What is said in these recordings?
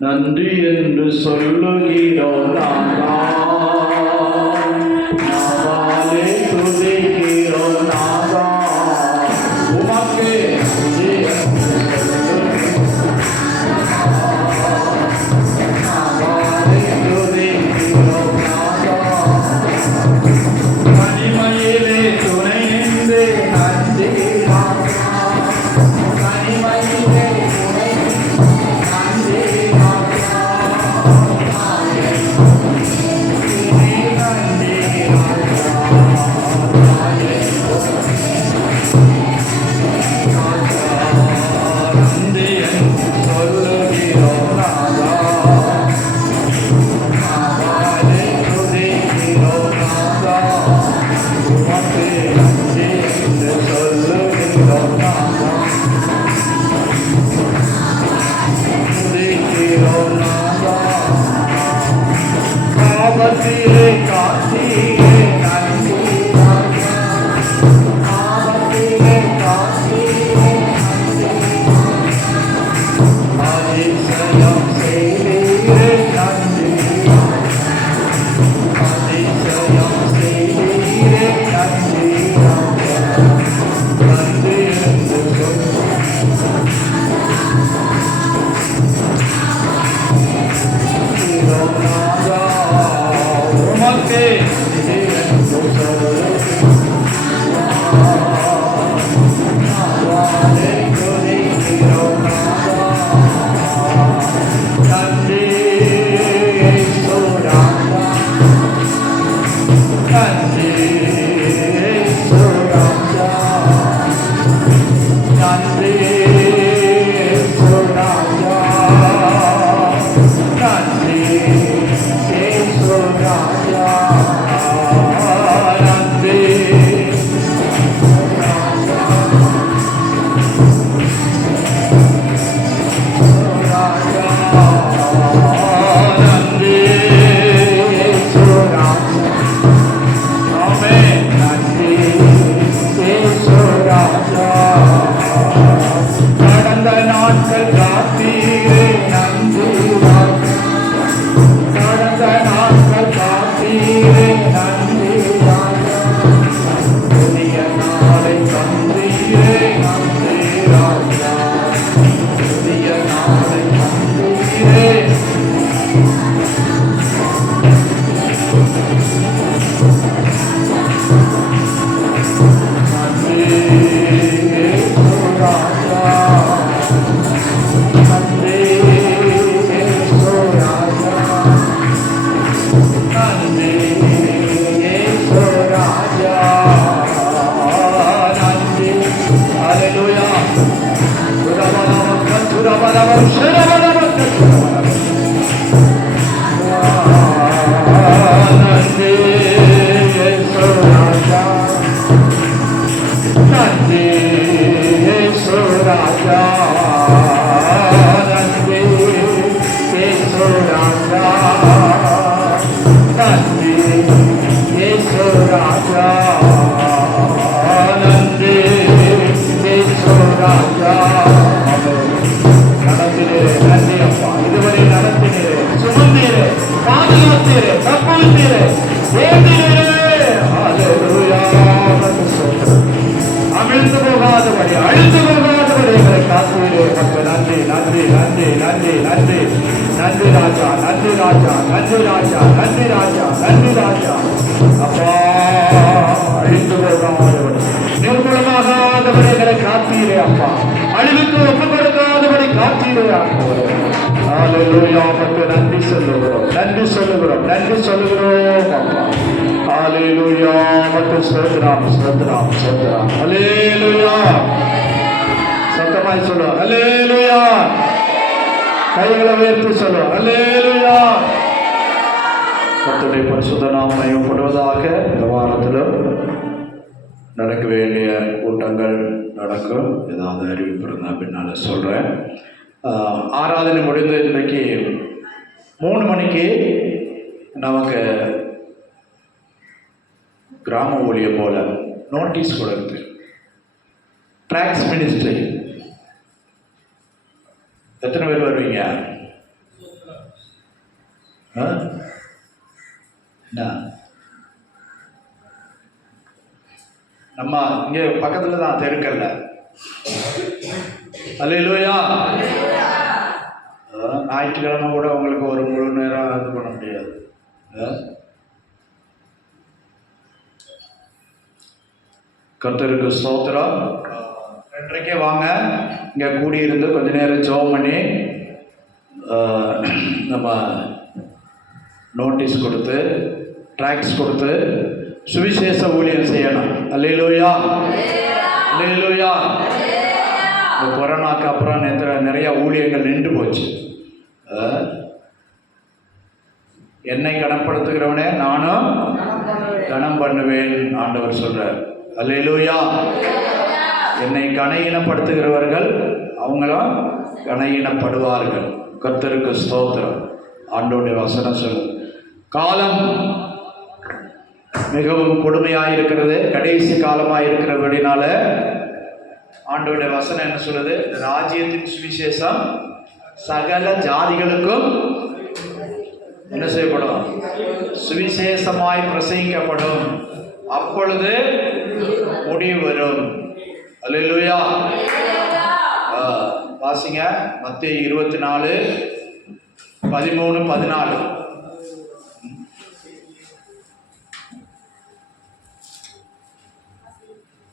நன்றி என்று சொல்லுகிறோம் நாதா, நாவாலே துதிக்கிறோம் நாதா, உமக்கே நன்றி என்று சொல்லுகிறோம், நாவாலே துதிக்கிறோம் நாதா, தனிமையிலே துணை நின்று நன்றி நாதா, தனிமையிலே துணை நன்றி நாதா, நன்றி நன்றி என்று சொல்லுகிறோம் நாதா, நாவாலே துதிக்கிறோம் நாதா, உமக்கே நன்றி என்று சொல்லுகிறோம் நாதா, துதிக்கிறோம் நாதா, பாவத்திலே காத்தீரே நன்றி நாதா, பாவத்திலே காத்தீரே நன்றி, அதிசயம் செய்தீரே நன்றி, அதிசயம் செய்தீரே நன்றி நாதா, நன்றி என்று சொல்லுகிறோம் நாதா, உமக்கே நன்றி என்று சொல்லுகிறோம், நாவாலே துதிக்கிறோம் நாதா, நன்றி இயேசுராஜா, நன்றி இயேசுராஜா, நன்றி இயேசுராஜா, நன்றி இயேசுராஜா, நன்றி நன்றி இயேசுராஜா, ஆமென், நன்றி இயேசுராஜா, கடந்த நாட்கள் காத்தீரே நன்றி ராஜா, கடந்த நாட்கள் காத்தீரே நன்றி ராஜா, புதிய நாளை தந்தீரே நன்றி ராஜா, புதிய நாளை தந்தீரே, நன்றி இயேசுராஜா, நன்றி இயேசுராஜா, நன்றி இயேசுராஜா, நன்றி, ஹல்லேலூயா, சுரபலமக்க சுரபலமம் சுரபலமக்க சுரபலமம், நன்றி இயேசுராஜா, நன்றி இயேசுராஜா, நன்றி இயேசுராஜா, நன்றி இயேசுராஜா, நன்றி இயேசுராஜா, நடத்தினீரே நன்றி அப்பா, இதுவரை நடத்தினீரே, சுமந்தீரே, பாதுகாத்தீரே, தப்புவித்தீரே, ஏந்தினீரே, ஹல்லேலூயா, உமக்கு ஸ்தோத்திரம். அமிழ்ந்து போகாதபடி அழிந்து போகாதபடி எங்களை காத்துவீரே, உமக்கு நன்றி நன்றி நன்றி நன்றி நன்றி, நன்றி ராஜா, நன்றி ராஜா, நன்றி ராஜா, நன்றி ராஜா, நன்றி ராஜா, அப்பா, அழிந்து போகாதபடி நிர்மூலமாகாதபடி எங்களை காத்தீரே அப்பா, அழிவுக்கு ஒப்புக் கொடுக்காதபடி காத்தீரே ஆண்டவரே, ஹல்லேலூயா, உமக்கு நன்றி சொல்லுகிறோம், நன்றி சொல்லுகிறோம், நன்றி சொல்லுகிறோம் அப்பா, ஹல்லேலூயா, உமக்கு ஸ்தோத்திரம் ஸ்தோத்திரம் ஸ்தோத்திரம், ஹல்லேலூயா, சத்தமாய் சொல்லு ஹல்லேலூயா, கைகளை உயர்த்தி சொல்லு ஹல்லேலூயா, கர்த்தருடைய பரிசுத்த நாமம் மகிமைப்படுவதாக. இந்த வாரத்திலும் நடக்க வேண்டிய கூட்டங்கள் நடக்கும், ஏதாவது அறிவிப்பு இருந்தால் பின்னால் சொல்கிறேன். ஆராதனை முடிந்து இன்றைக்கு 3 மணிக்கு நமக்கு கிராம ஊழியம் போல நோட்டீஸ் கொடுத்து ட்ராக்ஸ் மினிஸ்ட்ரி எத்தனை பேர் வருவீங்க? என்ன நம்ம இங்கே பக்கத்தில் தான் தெருக்கல்ல. அல்லேலூயா. ஞாயிற்றுக்கிழமை கூட உங்களுக்கு ஒரு முழு நேரம் இது பண்ண முடியாது. கர்த்தருக்கு ஸ்தோத்திரம். 2:30 வாங்க, இங்கே கூடியிருந்து கொஞ்ச நேரம் ஜெபம் பண்ணி நம்ம நோட்டீஸ் கொடுத்து ட்ராக்ஸ் கொடுத்து சுவிசேஷ ஊழியம் செய்யணும். அல்லேலூயா, அல்லேலூயா. இந்த கொரோனாக்கு அப்புறம் நிறைய ஊழியங்கள் நின்று போச்சு. என்னை கனப்படுத்துகிறவனே நானும் கனம் பண்ணுவேன் ஆண்டவர் சொல்றார். அல்லேலூயா. என்னை கனையினப்படுத்துகிறவர்கள் அவங்களும் கனையினப்படுவார்கள். கர்த்தருக்கு ஸ்தோத்திரம். ஆண்டோடைய வசனம் சொல்லும். காலம் மிகவும் கொடுமையாயிருக்கிறது, கடைசி காலமாயிருக்கிறபடினால ஆண்டோடைய வசனம் என்ன சொல்லுது? ராஜ்யத்தின் சுவிசேஷம் சகல ஜாதிகளுக்கும் என்ன செய்யப்படும்? சுவிசேஷமாய் பிரசங்கிக்கப்படும். அப்பொழுது முடிவு வரும். அல்லேலூயா. வாசிங்க மத்தேயு 24, 13, 14.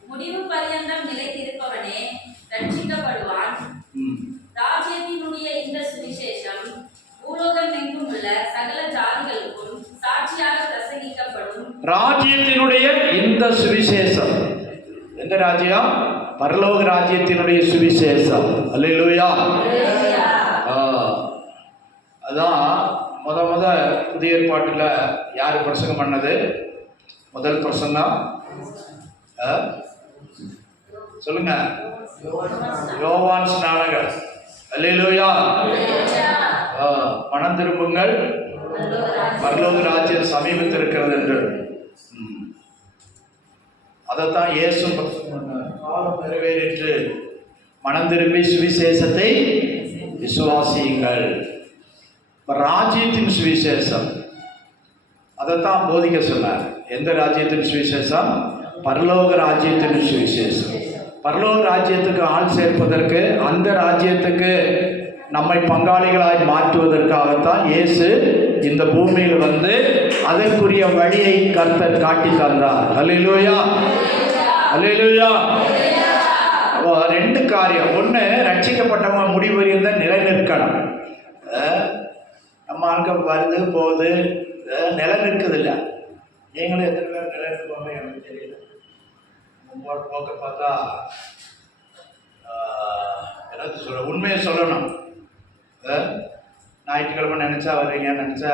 முடிவு பரியந்தம் நிலைத்திருப்பவனே ரட்சிக்கப்படுவான். ராஜ்யத்தினுடைய இந்த சுவிசேஷம் பூலோகம் எங்கும் உள்ள சகல ஜாதிகளுக்கும் சாட்சியாக பிரசங்கிக்கப்படும். ராஜ்யத்தினுடைய இந்த சுவிசேஷம் எந்த ராஜ்யம்? பரலோக ராஜ்யத்தினுடைய சுவிசேஷம். அல்லேலூயா. அதான் முத புதிய ஏற்பாட்டில் யார் பிரசங்கம் பண்ணது? முதல் பிரசங்கம் சொல்லுங்க, யோவான் ஸ்நானகர். அல்லேலூயா. மனம் திரும்புங்கள், பரலோக ராஜ்யம் சமீபத்தில் இருக்கிறது என்று. அதைத்தான் இயேசு காலம் நிறைவேறிற்று, மனம் திரும்பி சுவிசேஷத்தை விசுவாசியுங்கள். ராஜ்யத்தின் சுவிசேஷம் அதைத்தான் போதிக்க சொன்னார். எந்த ராஜ்யத்தின் சுவிசேஷம்? பரலோக ராஜ்யத்தின் சுவிசேஷம். பரலோக ராஜ்யத்துக்கு ஆள் சேர்ப்பதற்கு, அந்த ராஜ்யத்துக்கு நம்மை பங்காளிகளாய் மாற்றுவதற்காகத்தான் இயேசு இந்த பூமியில் வந்து அதற்குரிய வழியை கர்த்தர் காட்டி தந்தார். அல்லேலூயா, அல்லேலூயா. அப்போ 2 காரியம். ஒன்று, ரட்சிக்கப்பட்டவங்க முடிவு இருந்தால் நிலைநிற்கணும். நம்ம ஆட்கள் வருது போகுது, நிலை நிற்குதில்லை. நீங்களும் எத்தனை பேர் நிலை நிற்பாங்க எனக்கு தெரியல. உங்களோட போக்க பார்த்தா எல்லாத்தையும் சொல்ல உண்மையை சொல்லணும். ஞாயிற்றுக்கிழமை நினச்சா வர்றீங்க, நினச்சா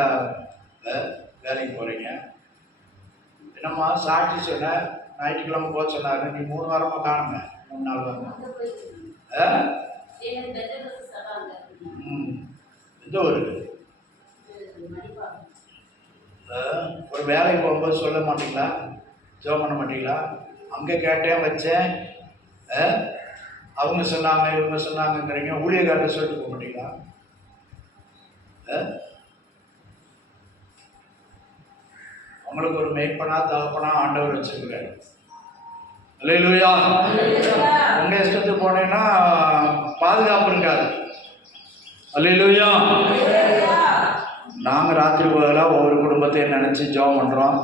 வேலைக்கு போகிறீங்க. என்னம்மா சாட்சி சொன்ன, ஞாயிற்றுக்கிழமை போக சொன்னாரு, நீ 3 வாரமாக காணுங்க, 3 நாள் வாங்க. எந்த ஒரு ஒரு வேலைக்கு போகும்போது சொல்ல மாட்டீங்களா? ஜெபம் பண்ண மாட்டீங்களா? அங்கே கேட்டேன் வச்சேன், அவங்க சொன்னாங்க இவங்க சொன்னாங்கிறீங்க. ஊழியக்காரர் சொல்லிட்டு போக மாட்டீங்களா? அவங்களுக்கு ஒரு மேய்ப்பனா தகப்பனா ஆண்டவர் வச்சிருக்கிறார். அல்லேலூயா. உங்க இஷ்டத்துக்கு போனீங்கன்னா பாதுகாப்பு இருக்காது. அல்லேலூயா. நாங்கள் ராத்திரி போதெல்லாம் ஒவ்வொரு குடும்பத்தையும் நினச்சி ஜெபம் பண்ணுறோம்.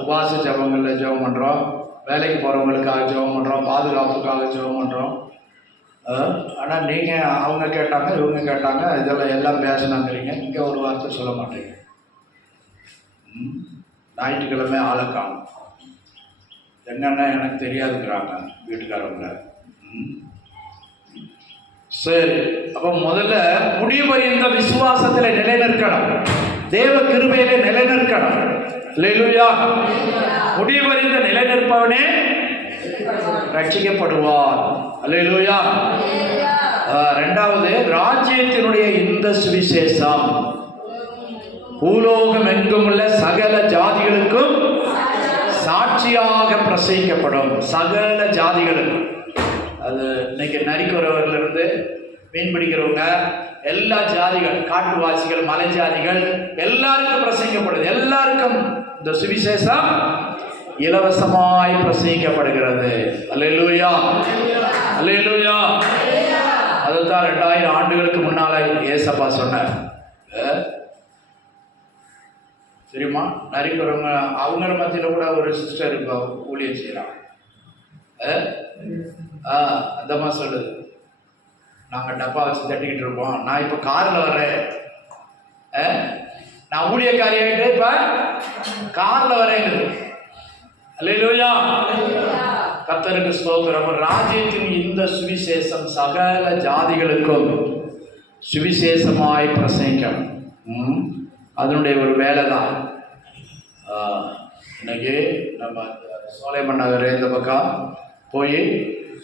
உபாச ஜெபங்களில் ஜெபம் பண்ணுறோம். வேலைக்கு போகிறவங்களுக்காக ஜெபம் பண்ணுறோம். பாதுகாப்புக்காக ஜெபம் பண்ணுறோம். ஆனால் நீங்கள் அவங்க கேட்டாங்க இவங்க கேட்டாங்க இதெல்லாம் எல்லாம் பேசினாங்கிறீங்க. இங்கே ஒரு வார்த்தை சொல்ல மாட்டீங்க. ஞாயிற்றுக்கிழமை ஆளை காணும். எங்கன்னா எனக்கு தெரியாதுங்கிறாங்க வீட்டுக்காரவங்க. சரி, அப்போ முதல்ல முடிவு இந்த விசுவாசத்தில் நிலைநிற்கணும். தேவ கிருபையிலே நிலைநிற்கணும். அல்லேலூயா. முடிவு இந்த நிலைநிற்பவனே ரட்சிக்கப்படுவார். அல்லேலூயா. 2வது, ராஜ்யத்தினுடைய இந்த சுவிசேஷம் பூலோகம் எங்கும் உள்ள சகல ஜாதிகளுக்கும் சாட்சியாக பிரசங்கிக்கப்படும். சகல ஜாதிகளுக்கும். அது இன்னைக்கு நரிக்குறவர்லேருந்து மீன் பிடிக்கிறவங்க, எல்லா ஜாதிகள், காட்டுவாசிகள், மலை ஜாதிகள் எல்லாருக்கும் பிரசங்கிக்கப்படுது. எல்லாருக்கும் இந்த சுவிசேஷம் இலவசமாய் பிரசங்கிக்கப்படுகிறது. அல்லேலூயா, அல்லேலூயா. அதுதான் 2000 ஆண்டுகளுக்கு முன்னால ஏசப்பா சொன்னார். தெரியுமா? நரிக்கிறவங்க அவங்கள மத்தியில் கூட ஒரு சிஸ்டர் இப்போ ஊழியம் செய்யலாம். அந்தம்மா சொல்லுது, நாங்கள் டப்பா வச்சு தட்டிக்கிட்டு இருப்போம், நான் இப்போ காரில் வர்றேன், நான் ஊழியக்காரியாகிட்டு இப்போ காரில் வரேங்குது. அல்லேலூயா, கர்த்தருக்கு ஸ்தோத்திரம். ராஜ்யத்தின் இந்த சுவிசேஷம் சகல ஜாதிகளுக்கும் சுவிசேஷமாய் பிரசங்கிக்கணும். அதனுடைய ஒரு வேலை தான். இன்னைக்கு நம்ம சோலைமன் நகர் இந்த பக்கம் போய்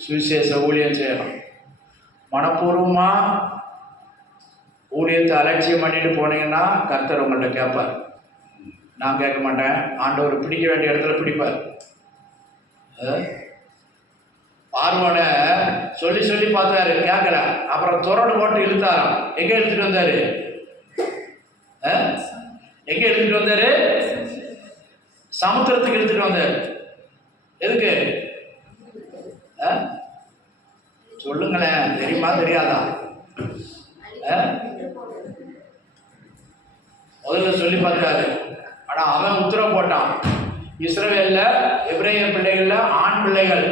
சுவிசேஷ ஊழியம் செய்யணும். மனப்பூர்வமாக ஊழியத்தை அலட்சியம் பண்ணிட்டு போனீங்கன்னா கர்த்தர் உங்கள்கிட்ட கேட்பார். நான் கேட்க மாட்டேன், ஆண்டவர் பிடிக்க வேண்டிய இடத்துல பிடிப்பார். பார்வனை சொல்லி சொல்லி பார்த்தாரு, கேட்கல. அப்புறம் துறடு போட்டு இழுத்தாராம். எங்கே இழுத்துட்டு வந்தாரு? எங்கே இழுத்துட்டு வந்தாரு? சமுத்திரத்துக்கு இழுத்துட்டு வந்தாரு. எதுக்கு? சொல்லுங்களேன், தெரியுமா தெரியாதா? முதல்ல சொல்லி பார்த்தாரு. ஆனா அவன் உத்தரவு போட்டான். இஸ்ரவேல்ல எபிரேய பிள்ளைகள்ல ஆண் பிள்ளைகள்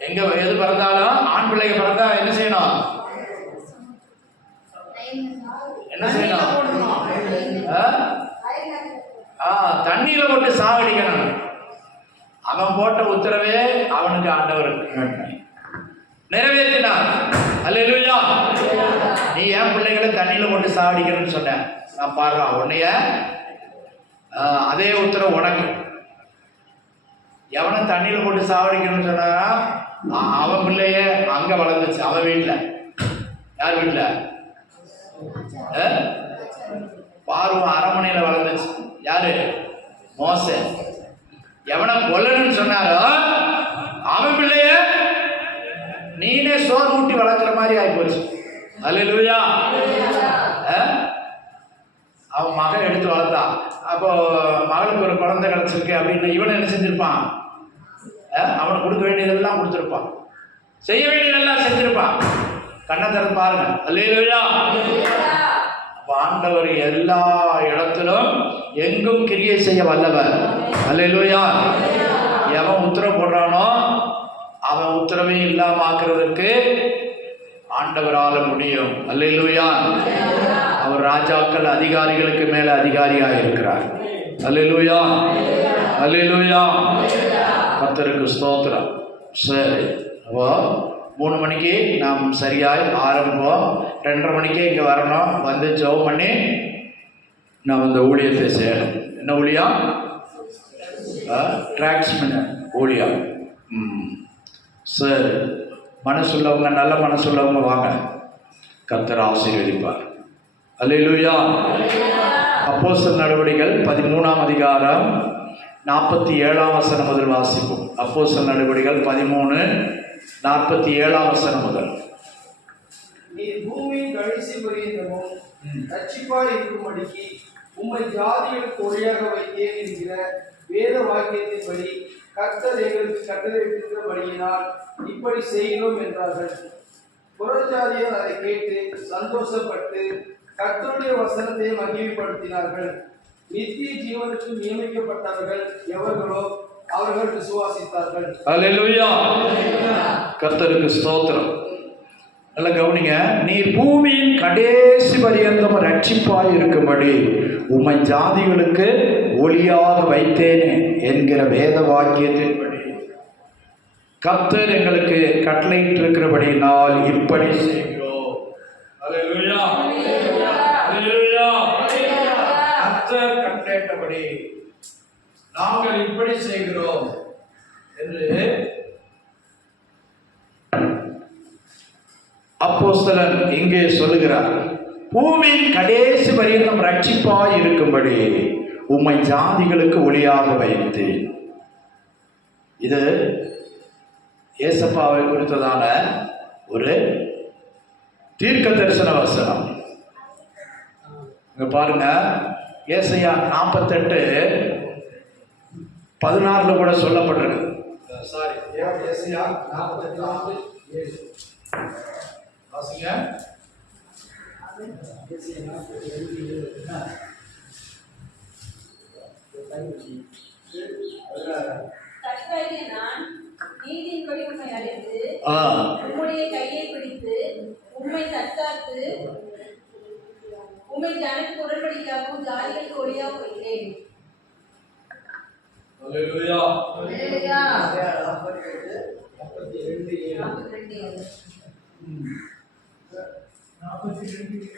எங்க எது பிறந்தாலும் ஆண் பிள்ளைகள் பிறந்தா என்ன செய்யணும்? என்ன செய்யணும்? தண்ணீர போட்டு சாகடிக்கணும். அவன் போட்ட உத்தரவே அவனுக்கு ஆண்டவர் நிறைவேற்றினார். அல்லேலூயா. நீ ஏன் பிள்ளைகளை தண்ணியில போட்டு சாகடிக்கணும்னு சொன்ன, நான் பாடுறா உன்னைய அதே உத்தரவு உனக்கு. எவனை தண்ணியில போட்டு சாவடிக்கணும்னு சொன்னா அவன் பிள்ளைய அங்க வளர்ந்துச்சு. அவன் வீட்டுல, யார் வீட்டுல? பார்வன் அரண்மனையில வளர்ந்துச்சு. யாரு? மோசே. எவனை கொல்லணும்னு சொன்னாரோ அவன் பிள்ளைய நீனே சோறு ஊட்டி வளர்க்குற மாதிரி ஆயிப்போச்சு. அல்லேலூயா. அவன் மகன் எடுத்து வளர்த்தான். அப்போ மகளுக்கு ஒரு குழந்தை கிடைச்சிருக்கு அப்படின்னு இவனை என்ன செஞ்சிருப்பான்? அவனுக்கு கொடுக்க வேண்டியதெல்லாம் கொடுத்துருப்பான், செய்ய வேண்டியதெல்லாம் செஞ்சிருப்பான். கண்ணை திறந்து பாருங்க. அல்லேலூயா. அப்போ ஆண்டவர் எல்லா இடத்திலும் எங்கும் கிரியை செய்ய வல்லவர். அல்லேலூயா. எவன் உத்தரவு போடுறானோ அவன் உத்தரவே இல்லாம ஆக்குறதுக்கு ஆண்டவரால முடியும். அல்லேலூயா. அவர் ராஜாக்கள் அதிகாரிகளுக்கு மேல அதிகாரியாக இருக்கிறார். அல்லேலூயா, அல்லேலூயா. கர்த்தருக்கு ஸ்தோத்திரம். சரி, அப்போ 3 மணிக்கு நாம் சரியாய் ஆரம்பம். 2:30 மணிக்கே இங்கே வரணும். வந்து ஜெபம் பண்ணி நாம் இந்த ஊழியத்தை செய்யணும். என்ன ஊழியம்? டிராக்ஸ்மேன் ஊழியம். சரி, மனசுள்ளவங்க, நல்ல மனசுள்ளவங்க வாங்க, கர்த்தர் ஆசீர்வதிப்பார். அல்லேலூயா. அப்போஸ்தலர் நடவடிக்கைகள் 13ஆம் அதிகாரம் 47ஆம் வசனம் முதல் வாசிப்போம். அப்போஸ்தலர் நடவடிக்கைகள் 13:47 வசனம் முதல். நீ பூமியின் கடைசி பரியந்தமும் ரட்சிப்பாய் இருக்கும்படிக்கு உம்மை ஜாதிகளுக்கு ஒளியாக வைத்தேன் என்கிற வேத வாக்கியத்தின்படி கர்த்தர் எங்களுக்கு கட்டளையிட்டிருக்கிறபடியினால் இப்படி செய்கிறோம் என்றார்கள். புறஜாதியர் அதை கேட்டு சந்தோஷப்பட்டு கர்த்தருடைய வசனத்தை மகிமைப்படுத்தினார்கள். நித்திய ஜீவனுக்கு நியமிக்கப்பட்டவர்கள் எவர்களோ அவர்கள் விசுவாசித்தார்கள். அல்லேலூயா. கர்த்தருக்கு ஸ்தோத்திரம். நல்ல கவனிங்க. நீ பூமியின் கடைசி பரியந்தம் ரட்சிப்பாய் இருக்கும்படி உம்மை ஜாதிகளுக்கு ஒளியாக வைத்தேன் என்கிற வேத வாக்கியத்தின்படி கர்த்தர் எங்களுக்கு கட்டளையிட்டிருக்கிறபடியினால் இப்படி செய்கிறோம். அல்லேலூயா, அல்லேலூயா. கர்த்தர் கட்டளையிட்டபடி நாங்கள் இப்படி செய்கிறோம் என்று அப்போஸ்தலன் இங்கே சொல்லுகிறார். பூமியின் கடைசி பரியந்தம் ரட்சிப்பாய் இருக்கும்படி உம்மை ஜாதிகளுக்கு ஒளியாக வைத்தேன். இது ஏசப்பாவை குறித்ததான ஒரு தீர்க்க தரிசன வசனம். இங்க பாருங்க, ஏசாயா 48:16 கூட சொல்லப்பட்டிருக்கு. சாரி, ஏசாயா 48:7 வாசிங்க. கர்த்தராகிய நான் நீதியின்படி உம்மை அழைத்து உம்முடைய கையை பிடித்து உம்மை தற்காத்து உம்மை ஜனத்துக்கு உடன்படிக்கையாகவும் ஜாதிகளுக்கு ஒளியாகவும் வைத்தேன். அல்லேலூயா. அல்லேலூயா. 42.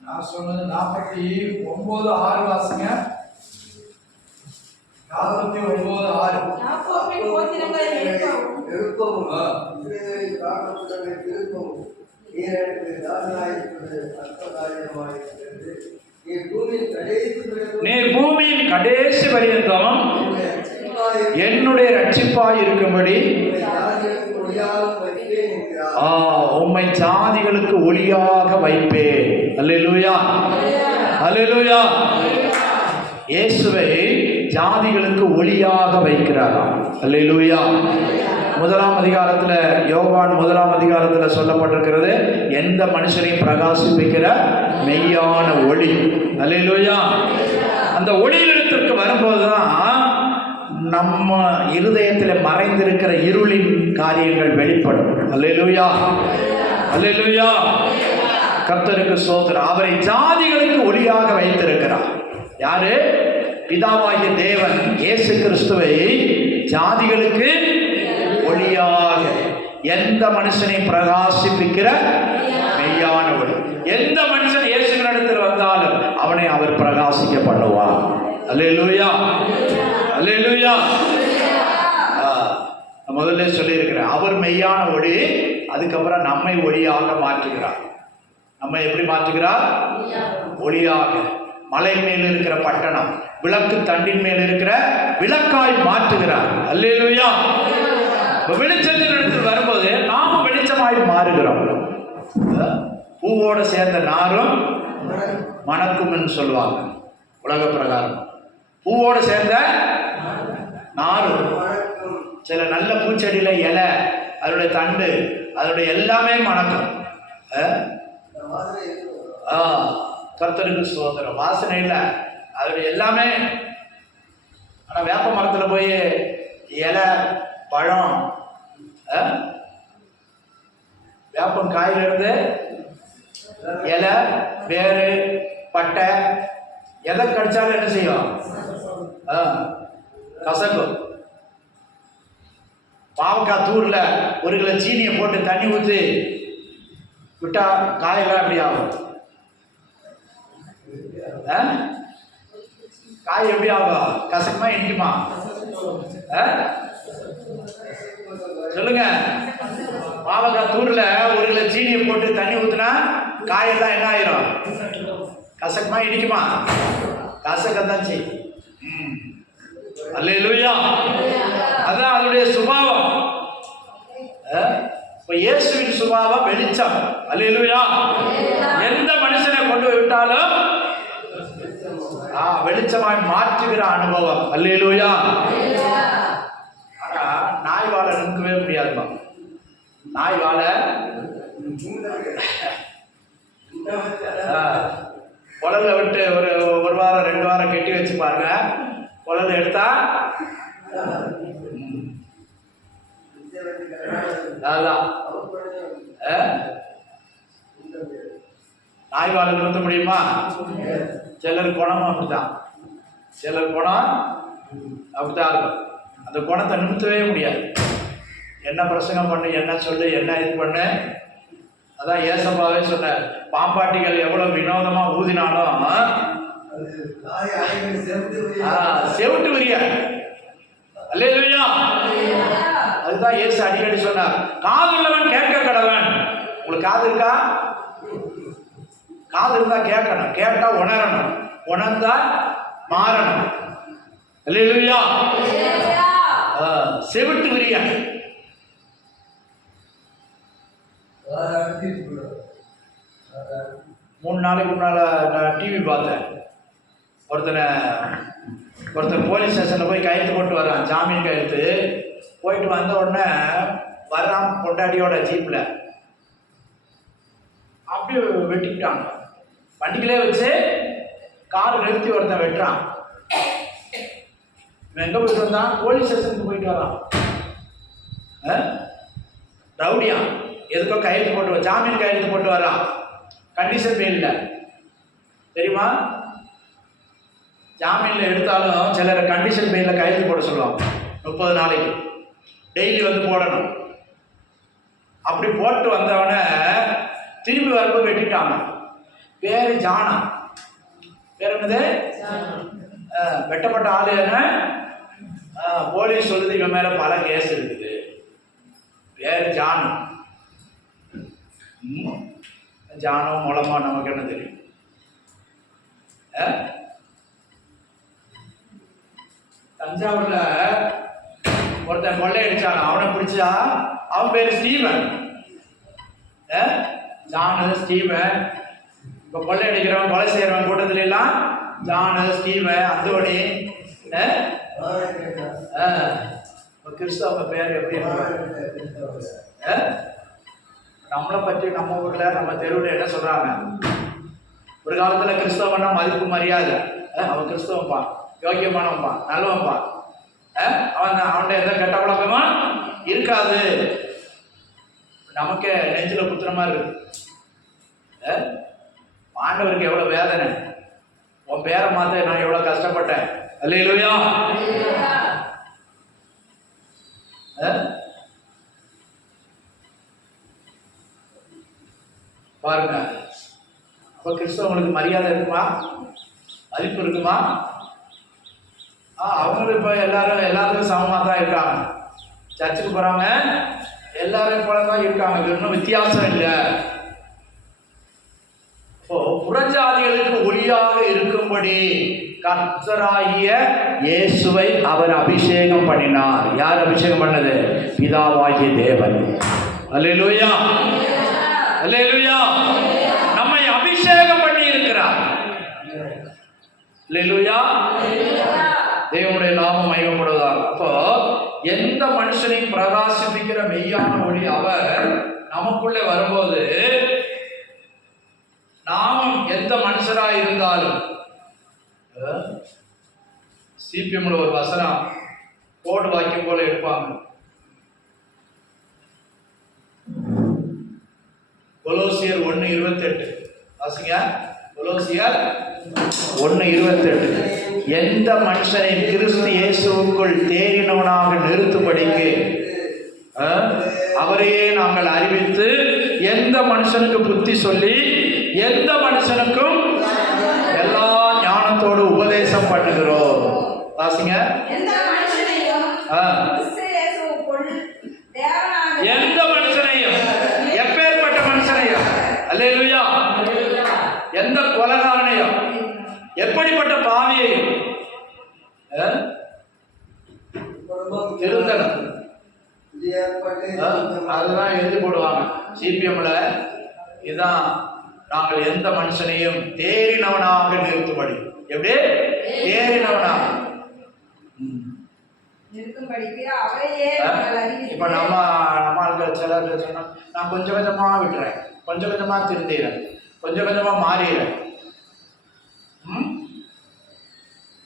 நான் சொன்னது 49:6 வாசிங்க. 49:6. யாக்கோபின் கோத்திரங்களை எழுப்பவும் நீ பூமியின் கடைசி பரியந்தம் என்னுடைய ரட்சிப்பாய் இருக்கும்படி உம்மை ஜாதிகளுக்கு ஒளியாக வைப்பேன். அல்லேலூயா, அல்லேலூயா. இயேசுவை ஜாதிகளுக்கு ஒளியாக வைக்கிறாராம். அல்லேலூயா. 1ஆம் அதிகாரத்துல, யோவான் 1ஆம் அதிகாரத்துல சொல்லப்பட்டிருக்கிறது, எந்த மனுஷனையும் பிரகாசிப்பிக்கிற மெய்யான ஒளி. அல்லேலூயா. அந்த ஒளியிடத்திற்கு வரும்போதுதான் நம்ம இருதயத்தில் மறைந்திருக்கிற இருளின் காரியங்கள் வெளிப்படும். அல்லேலூயா, அல்லேலூயா. கர்த்தருக்கு ஸ்தோத்திரம். அவரை ஜாதிகளுக்கு ஒளியாக வைத்திருக்கிறார். யாரு? பிதாவாகிய தேவன் இயேசு கிறிஸ்துவை ஜாதிகளுக்கு ஒளியாக, எந்த மனுஷனை பிரகாசிப்பிக்கிற மெய்யான ஒளி. எந்த மனுஷன் இயேசுவினிடத்தில் வந்தாலும் அவனை அவர் பிரகாசிக்க பண்ணுவார். அல்லேலூயா, அல்லேலூயா. முதல்ல சொல்லியிருக்கிறேன், அவர் மெய்யான ஒளி. அதுக்கப்புறம் நம்மை ஒளியாக மாற்றுகிறார். நம்ம எப்படி மாற்றுகிறார்? ஒளியாக. மலை மேல் இருக்கிற பட்டணம் விளக்கு தண்டின் மேல் இருக்கிற விளக்காய் மாற்றுகிறார். அல்லேலூயா. வெளிச்சத்தின் இடத்தில் வரும்போது நாம வெளிச்சமாய் மாறுகிறோம். பூவோட சேர்ந்த நாரும் மணக்கும் சொல்லுவாங்க உலக பிரகாரம். பூவோட சேர்ந்த நாரும், சில நல்ல பூச்செடியில இலை, அதனுடைய தண்டு, அதனுடைய எல்லாமே மணக்கும். கர்த்தருக்கு ஸ்தோத்திரம். வாசனை இல்லை, அதனுடைய எல்லாமே. ஆனா வேப்ப மரத்துல போய் இலை, பழம், வேப்பம் காயிலிருந்து இலை, வேறு, பட்டை எதை கடிச்சாலும் என்ன செய்யும்? கசக்கும். பாவக்காய் தூர்ல 1 கிலோ சீனியை போட்டு தண்ணி ஊற்றி விட்டா காயெல்லாம் எப்படி ஆகும்? காய் எப்படி ஆகும்? கசக்குமா இனிக்குமா? சொல்லுங்க. பாவக்காய் தூர்ல 1 கிலோ சீனியை போட்டு தண்ணி ஊத்துனா காயெல்லாம் என்ன ஆயிரும்? கசக்குமா இனிக்குமா? கசக்கத்தான் செய்யும். அல்லேலூயா. அதான் அதனுடைய சுபாவம். இப்ப இயேசுவின் சுபாவம் வெளிச்சம். அல்லேலூயா. எந்த மனுஷனை கொண்டு விட்டாலும் வெளிச்சமாய் மாற்றுகிற அனுபவம். அல்லேலூயா. ஆனா நாய் வாழை நிற்கவே முடியாதுமா. நாய் வாழை குழல விட்டு ஒரு வாரம் 2 வாரம் கட்டி வச்சு பாருங்க. குழல் எடுத்தா அதுதான். நாய் வாழை நிறுத்த முடியுமா? சிலர் குணமும் அப்படித்தான். சிலர் குணம் அப்படித்தான் இருக்கும். அந்த குணத்தை நிறுத்தவே முடியாது. என்ன பிரசங்கம் பண்ணு, என்ன சொல்லு, என்ன இது பண்ணு. அதான் ஏசப்பாவே சொன்னார், பாம்பாட்டிகள் எவ்வளவு வினோதமா ஊதினாலும் செவிட்டு வரியா. அல்லேலூயா. அதுதான் இயேசு அடிக்கடி சொன்னார், காதுள்ளவன் கேட்க கடவன். உங்களுக்கு காது இருக்கா? காது இருந்தா கேட்கணும், கேட்டா உணரணும், உணர்ந்தா மாறணும். அல்லேலூயா. செவிட்டு வரியா. 3 நாளைக்கு முன்னால் நான் டிவி பார்த்தேன். ஒருத்தன் போலீஸ் ஸ்டேஷனில் போய் கையெழுத்து போட்டு வர்றான், ஜாமீன் கையெழுத்து. போயிட்டு வந்த உடனே வர்றான் பொண்டாட்டியோட ஜீப்பில். அப்படியே வெட்டிக்கிட்டாங்க. வண்டிகளே வச்சு கார் நிறுத்தி ஒருத்தன் வெட்டுறான். இவன் எங்கே போயிட்டு வந்தான்? போலீஸ் ஸ்டேஷனுக்கு போயிட்டு வரான். ரவுடியா எதுக்கோ கையெழுத்து போட்டு, ஜாமீன் கையெழுத்து போட்டு வரான். கண்டிஷன் பெயிலில் தெரியுமா? ஜாமீனில் எடுத்தாலும் சிலரை கண்டிஷன் பெயிலில் கையெழுத்து போட சொல்லுவாங்க. 30 நாளைக்கு டெய்லி வந்து போடணும். அப்படி போட்டு வந்தவனை திரும்பி வரும்போது வெட்டிட்டாங்க. பேர் ஜானா. பேர் என்னது? வெட்டப்பட்ட ஆளு என்ன? போலீஸ் சொல்லுது இவன் மேல பல கேஸ் இருக்குது. பேர் ஜானு. ஜானோ மூலமா நமக்கு என்ன தெரியும்? தஞ்சாவூர்ல ஒருத்தன் கொள்ளையடிச்சான். அவனை பிடிச்சா அவன் பேரு ஸ்டீவன். ஜானு ஸ்டீவன். இப்போ கொள்ளையடிக்கிறவன் கொலை செய்யறவன் கூட்டத்துல எல்லாம் ஜானு ஸ்டீவன் அந்தோணி. கிறிஸ்தவ பேர் எப்படி? நம்மளை பற்றி நம்ம ஊர்ல நம்ம தெருவில் என்ன சொல்றாங்க? ஒரு காலத்துல கிறிஸ்தவன்னா மதிப்பு மரியாதை. அவன் கிறிஸ்தவன்ப்பா, யோக்கியமானவன்பா, நல்லவன்பா. அவன்கிட்ட எந்த கெட்ட பழக்கமா இருக்காது. நமக்கே நெஞ்சில குத்துற மாதிரி இருக்கு. ஆண்டவருக்கு எவ்வளவு வேதனை. உன் பேரை மாத்த நான் எவ்வளவு கஷ்டப்பட்டேன். அல்லேலூயா. பாருங்க, அப்ப கிறிஸ்தவங்களுக்கு மரியாதை இருக்குமா? மதிப்பு இருக்குமா? அவங்களும் இப்ப எல்லாருக்கும் சமமா தான் இருக்காங்க. சர்ச்சுக்கு போறாங்க, எல்லாரும் போலதான் இருக்காங்க. இன்னும் வித்தியாசம் இல்லை. புறஜாதிகளுக்கு ஒளியாக இருக்கும்படி கர்த்தராகிய இயேசுவை அவர் அபிஷேகம் பண்ணினார். யார் அபிஷேகம் பண்ணது? பிதாவாகிய தேவன். அல்லேலூயா, அல்லேலூயா. நம்மை அபிஷேகம் பண்ணி இருக்கிறார். அல்லேலூயா. தேவனுடைய நாமம் மகிமைப்படுவதாக. அப்போ எந்த மனுஷனையும் பிரகாசிப்பிக்கிற மெய்யான ஒளி அவர் நமக்குள்ளே வரும்போது, நாமும் எந்த மனுஷராக இருந்தாலும், சிபிஎம்ல ஒரு வசனம் கோடு வாக்கியம் போல எடுப்பாங்க. கொலோசியர் 1:28 வாசிங்க. கொலோசியர் 1:28. எந்த மனுஷனை கிறிஸ்து இயேசுவுக்குள் தேறினவனாக நிறுத்தும்படிக்கு அவரையே நாங்கள் அறிவித்து, எந்த மனுஷனுக்கு புத்தி சொல்லி, எந்த மனுஷனுக்கும் எல்லா ஞானத்தோடு உபதேசம் பண்ணுகிறோம். வாசிங்க. எந்த மனுஷனையும், எப்பேற்பட்ட மனுஷனையும், அல்லேலூயா, எந்த கொலைகாரனையும், எப்படிப்பட்ட பாவியையும் திருந்தனம். அதுதான் எழுதி போடுவாங்க சிபிஎம்ல. இதுதான் நாங்கள் எந்த மனுஷனையும் தேறினவனாக நிறுத்தும்படி. எப்படி தேறினவனாக? இப்ப நம்ம சிலர் சொன்னா, நான் கொஞ்சம் கொஞ்சமா விட்டுறேன், கொஞ்சம் கொஞ்சமா திருந்திடுறேன், கொஞ்சம் கொஞ்சமா மாறிடுறேன்.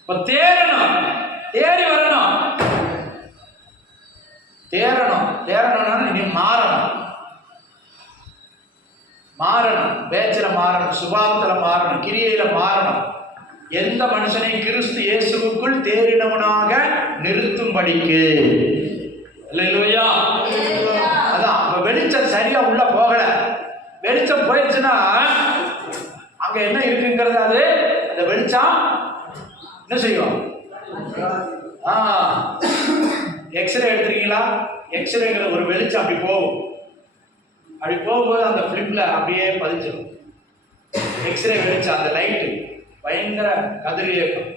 இப்ப தேறணும், தேறி வரணும். தேறணும்னா நீ மாறணும். பேச்சில மாறணும், சுபாவத்துல மாறணும், கிரியையில மாறணும். எந்த மனுஷனையும் கிறிஸ்து இயேசுவுக்குள் தேறினவனாக நிறுத்தும்படிக்கு. அல்லேலூயா. அதான் வெளிச்சம் சரியா உள்ள போகல. வெளிச்சம் போயிடுச்சுன்னா அங்க என்ன இருக்குங்கிறது அது அந்த வெளிச்சம் என்ன செய்யும்? எக்ஸ்ரே எடுத்துறீங்களா? எக்ஸ்ரேங்கிற ஒரு வெளிச்சம் அப்படி போகும். அப்படி போகும்போது அந்த பிலிப்ல அப்படியே பதிச்சிடும். எக்ஸ்ரே வெளிச்சம், அந்த லைட்டு பயங்கர கதிரியக்கம்.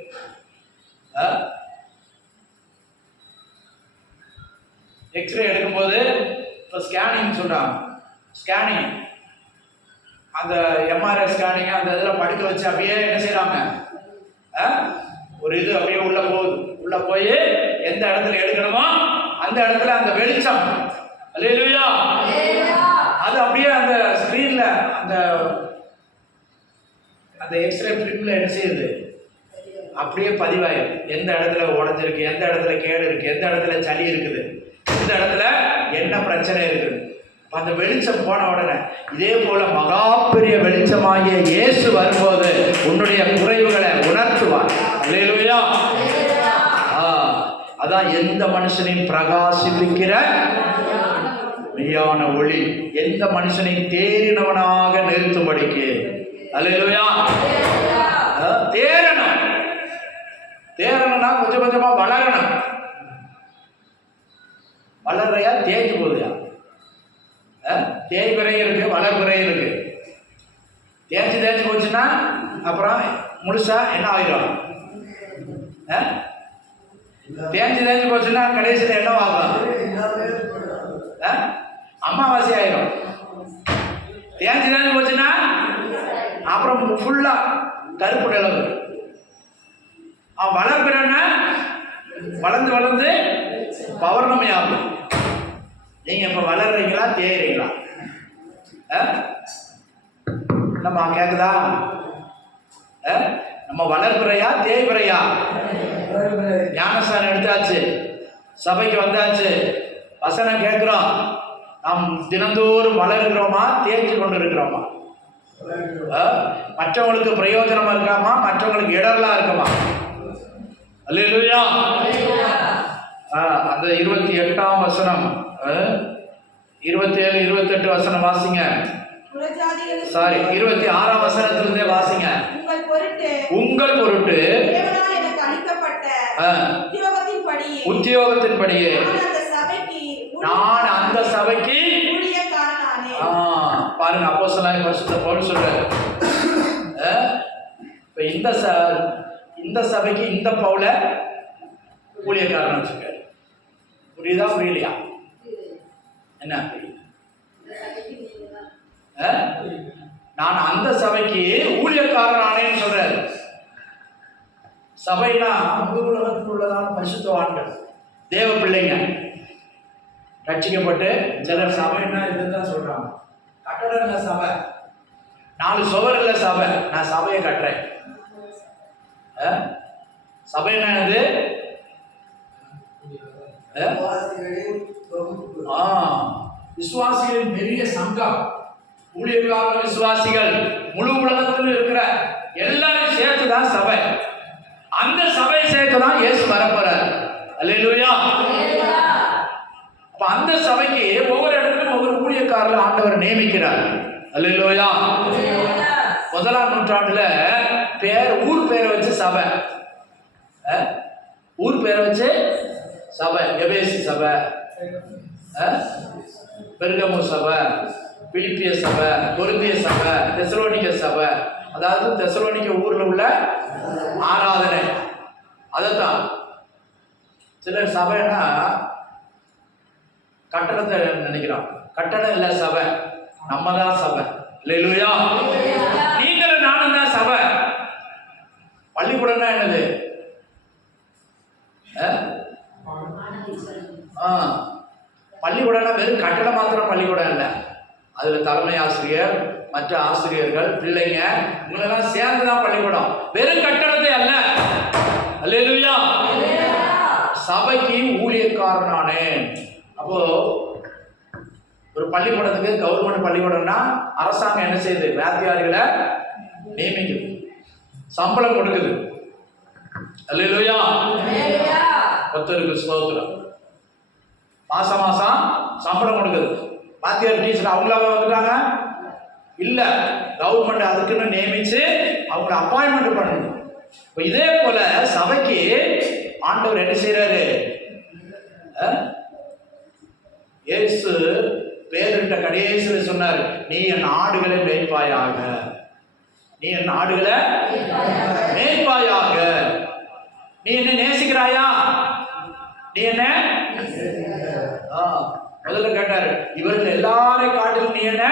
எக்ஸ்ரே எடுக்கும்போது இப்போ ஸ்கேனிங் சொல்றாங்க. ஸ்கேனிங் அந்த எம்ஆர்ஐ ஸ்கேனிங் அந்த இதெல்லாம் படுக்க வச்சு அப்படியே என்ன செய்கிறாங்க, ஒரு இது அப்படியே உள்ள போகுது. உள்ள போய் எந்த இடத்துல எடுக்கணுமோ அந்த இடத்துல அந்த வெளிச்சம், அல்லேலூயா, அது அப்படியே அந்த ஸ்கிரீன்ல அந்த அந்த எக்ஸ்ரே பிலிம்ல என்ன செய்யுது, அப்படியே பதிவாயிடும். எந்த இடத்துல உடஞ்சிருக்கு, எந்த இடத்துல கேடு இருக்கு, எந்த இடத்துல சளி இருக்குது, எந்த இடத்துல என்ன பிரச்சனை இருக்குது. அந்த வெளிச்சம் போன உடனே இதே போல மகா பெரிய வெளிச்சமாகிய இயேசு வரும்போது உன்னுடைய குறைவுகளை உணர்த்துவார். அல்லேலூயா. அதான் எந்த மனுஷனையும் பிரகாசிப்பிக்கிற மெய்யான ஒளி, எந்த மனுஷனையும் தேறினவனாக நிறுத்தும்படிக்கு. அல்லேலூயா. தேறணும். தேறணும்னா கொஞ்சம் கொஞ்சமா வளரணும். வளர்றையா தேய்ச்சி போகுதுயா? தேய் குறை இருக்கு, வளர் குறை இருக்கு. தேய்ச்சி போச்சுன்னா அப்புறம் முழுசா என்ன ஆகிடும்? தேய்ச்சி போச்சுன்னா கடைசியில் என்ன ஆகும்? அம்மாவாசி ஆயிடும். தேய்ச்சி போச்சுன்னா அப்புறம் ஃபுல்லா கருப்பு நிலவு. வளர்க்கிறன்னா வளர்ந்து வளர்ந்து பௌர்ணமி ஆகும். நீங்க இப்ப வளர்றீங்களா தேய்றீங்களா? நம்ம கேக்குதா? நம்ம வளர்ப்புறையா தேய்பிறையா? ஞானஸ்தானம் எடுத்தாச்சு, சபைக்கு வந்தாச்சு, வசனம் கேட்கிறோம். நாம் தினந்தோறும் வளர்கிறோமா தேய்ச்சி கொண்டு இருக்கிறோமா? மற்றவங்களுக்கு பிரயோஜனமா இருக்காமா, மற்றவங்களுக்கு இடர்லா இருக்குமா? அல்லேலூயா. அந்த 28ஆம் வசனம், 27 28 வசனம் வாசிங்க. சாரி, 26ஆம் வசனத்திலிருந்தே வாசிங்க. உங்கள் பொருட்டு உத்தியோகத்தின்படியே நான் அந்த சபைக்கு பாருங்க. அப்போஸ்தலனாகிய பரிசுத்த பவுல் சொல்றாரு, இந்த சபைக்கு இந்த பவுல ஊழியக்காரன் வச்சிருக்காரு. புரியுதா புரியலையா? என்ன நான் அந்த சபைக்கு ஊழியக்காரன் ஆனேன்னு சொல்றாரு. சபைனா முழு உலகத்தில் உள்ளதான பரிசுத்தவான்கள், தேவ பிள்ளைங்க ரட்சிக்கப்பட்டு சிலர் சபைன்னா இதுதான் சொல்றாங்க. கட்டடம் இல்ல சபை, 4 சுவர் இல்ல சபை, நான் சபையை கட்டுறேன். சபைன்னா என்னது? விசுவாசிகளின் பெரிய சங்கம், ஊழியக்காரர்கள், விசுவாசிகள், முழு உலகத்தில் இருக்கிற எல்லாரும் சேர்த்துதான் சபை. அந்த சபையை சேர்த்துதான் இயேசு வரப்போறார். அல்லேலூயா. அப்ப அந்த சபைக்கு ஒவ்வொரு இடத்திலும் ஒவ்வொரு ஊழியக்காரர்கள் ஆண்டவர் நியமிக்கிறார். அல்லேலூயா. 1ஆம் நூற்றாண்டுல ஊர் பேரை வச்சு சபை, ஊர் பேரை வச்சு சபை, எபேசு சபை, பெர்கமு சபை, பிலிப்பிய சபை, கொரிந்திய சபை, தெசலோனிக்க சபை. அதாவது தெசலோனிக்க ஊர்ல உள்ள ஆராதனை. அதைத்தான் சிலர் சபைன்னா கட்டடத்தை நினைக்கிறோம். கட்டடம் இல்ல சபை, நம்ம தான் சபை. அல்லேலூயா. நீங்களும் நானும் தான் சபை. பள்ளிக்கூடம்னா என்னது? பள்ளிக்கூடம்னா வெறும் கட்டடம் மாத்திரம் பள்ளிக்கூடம் இல்லை. அதுல தலைமை ஆசிரியர், மற்ற ஆசிரியர்கள், பிள்ளைங்க இவங்களெல்லாம் சேர்ந்துதான் பள்ளிக்கூடம், வெறும் கட்டடத்தை அல்ல. அல்லேலூயா. சபைக்கு ஊழியக்காரனானே. அப்போ ஒரு பள்ளிக்கூடத்துக்கு, கவர்மெண்ட் பள்ளிக்கூடம்னா அரசாங்கம் என்ன செய்யுது? வாத்தியார்களை நியமிக்குது, சம்பளம் கொடுக்குது. அல்லேலூயா. கர்த்தருக்கு ஸ்தோத்திரம். மாசம் மாசம் சம்பளம் கொடுக்குது. வாத்தியார் டீச்சர் அவங்களாவே வந்துட்டாங்க இல்ல, கவர்மெண்ட் அதுக்குன்னு நியமிச்சு அவங்கள அப்பாயின்மெண்ட் பண்ணுது. இப்போ இதே போல சபைக்கு ஆண்டவர் என்ன செய்யறாரு? இயேசு பேரிட்ட கடைசியில சொன்னார், நீ என் ஆடுகளை மேய்ப்பாயாக, நீ என் ஆடுகளை மேய்ப்பாயாக. நீ என்ன நேசிக்கிறாயா? நீ என்ன? முதல்ல கேட்டாரு, இவர்கள் எல்லாரை காட்டிலும் நீ என்ன?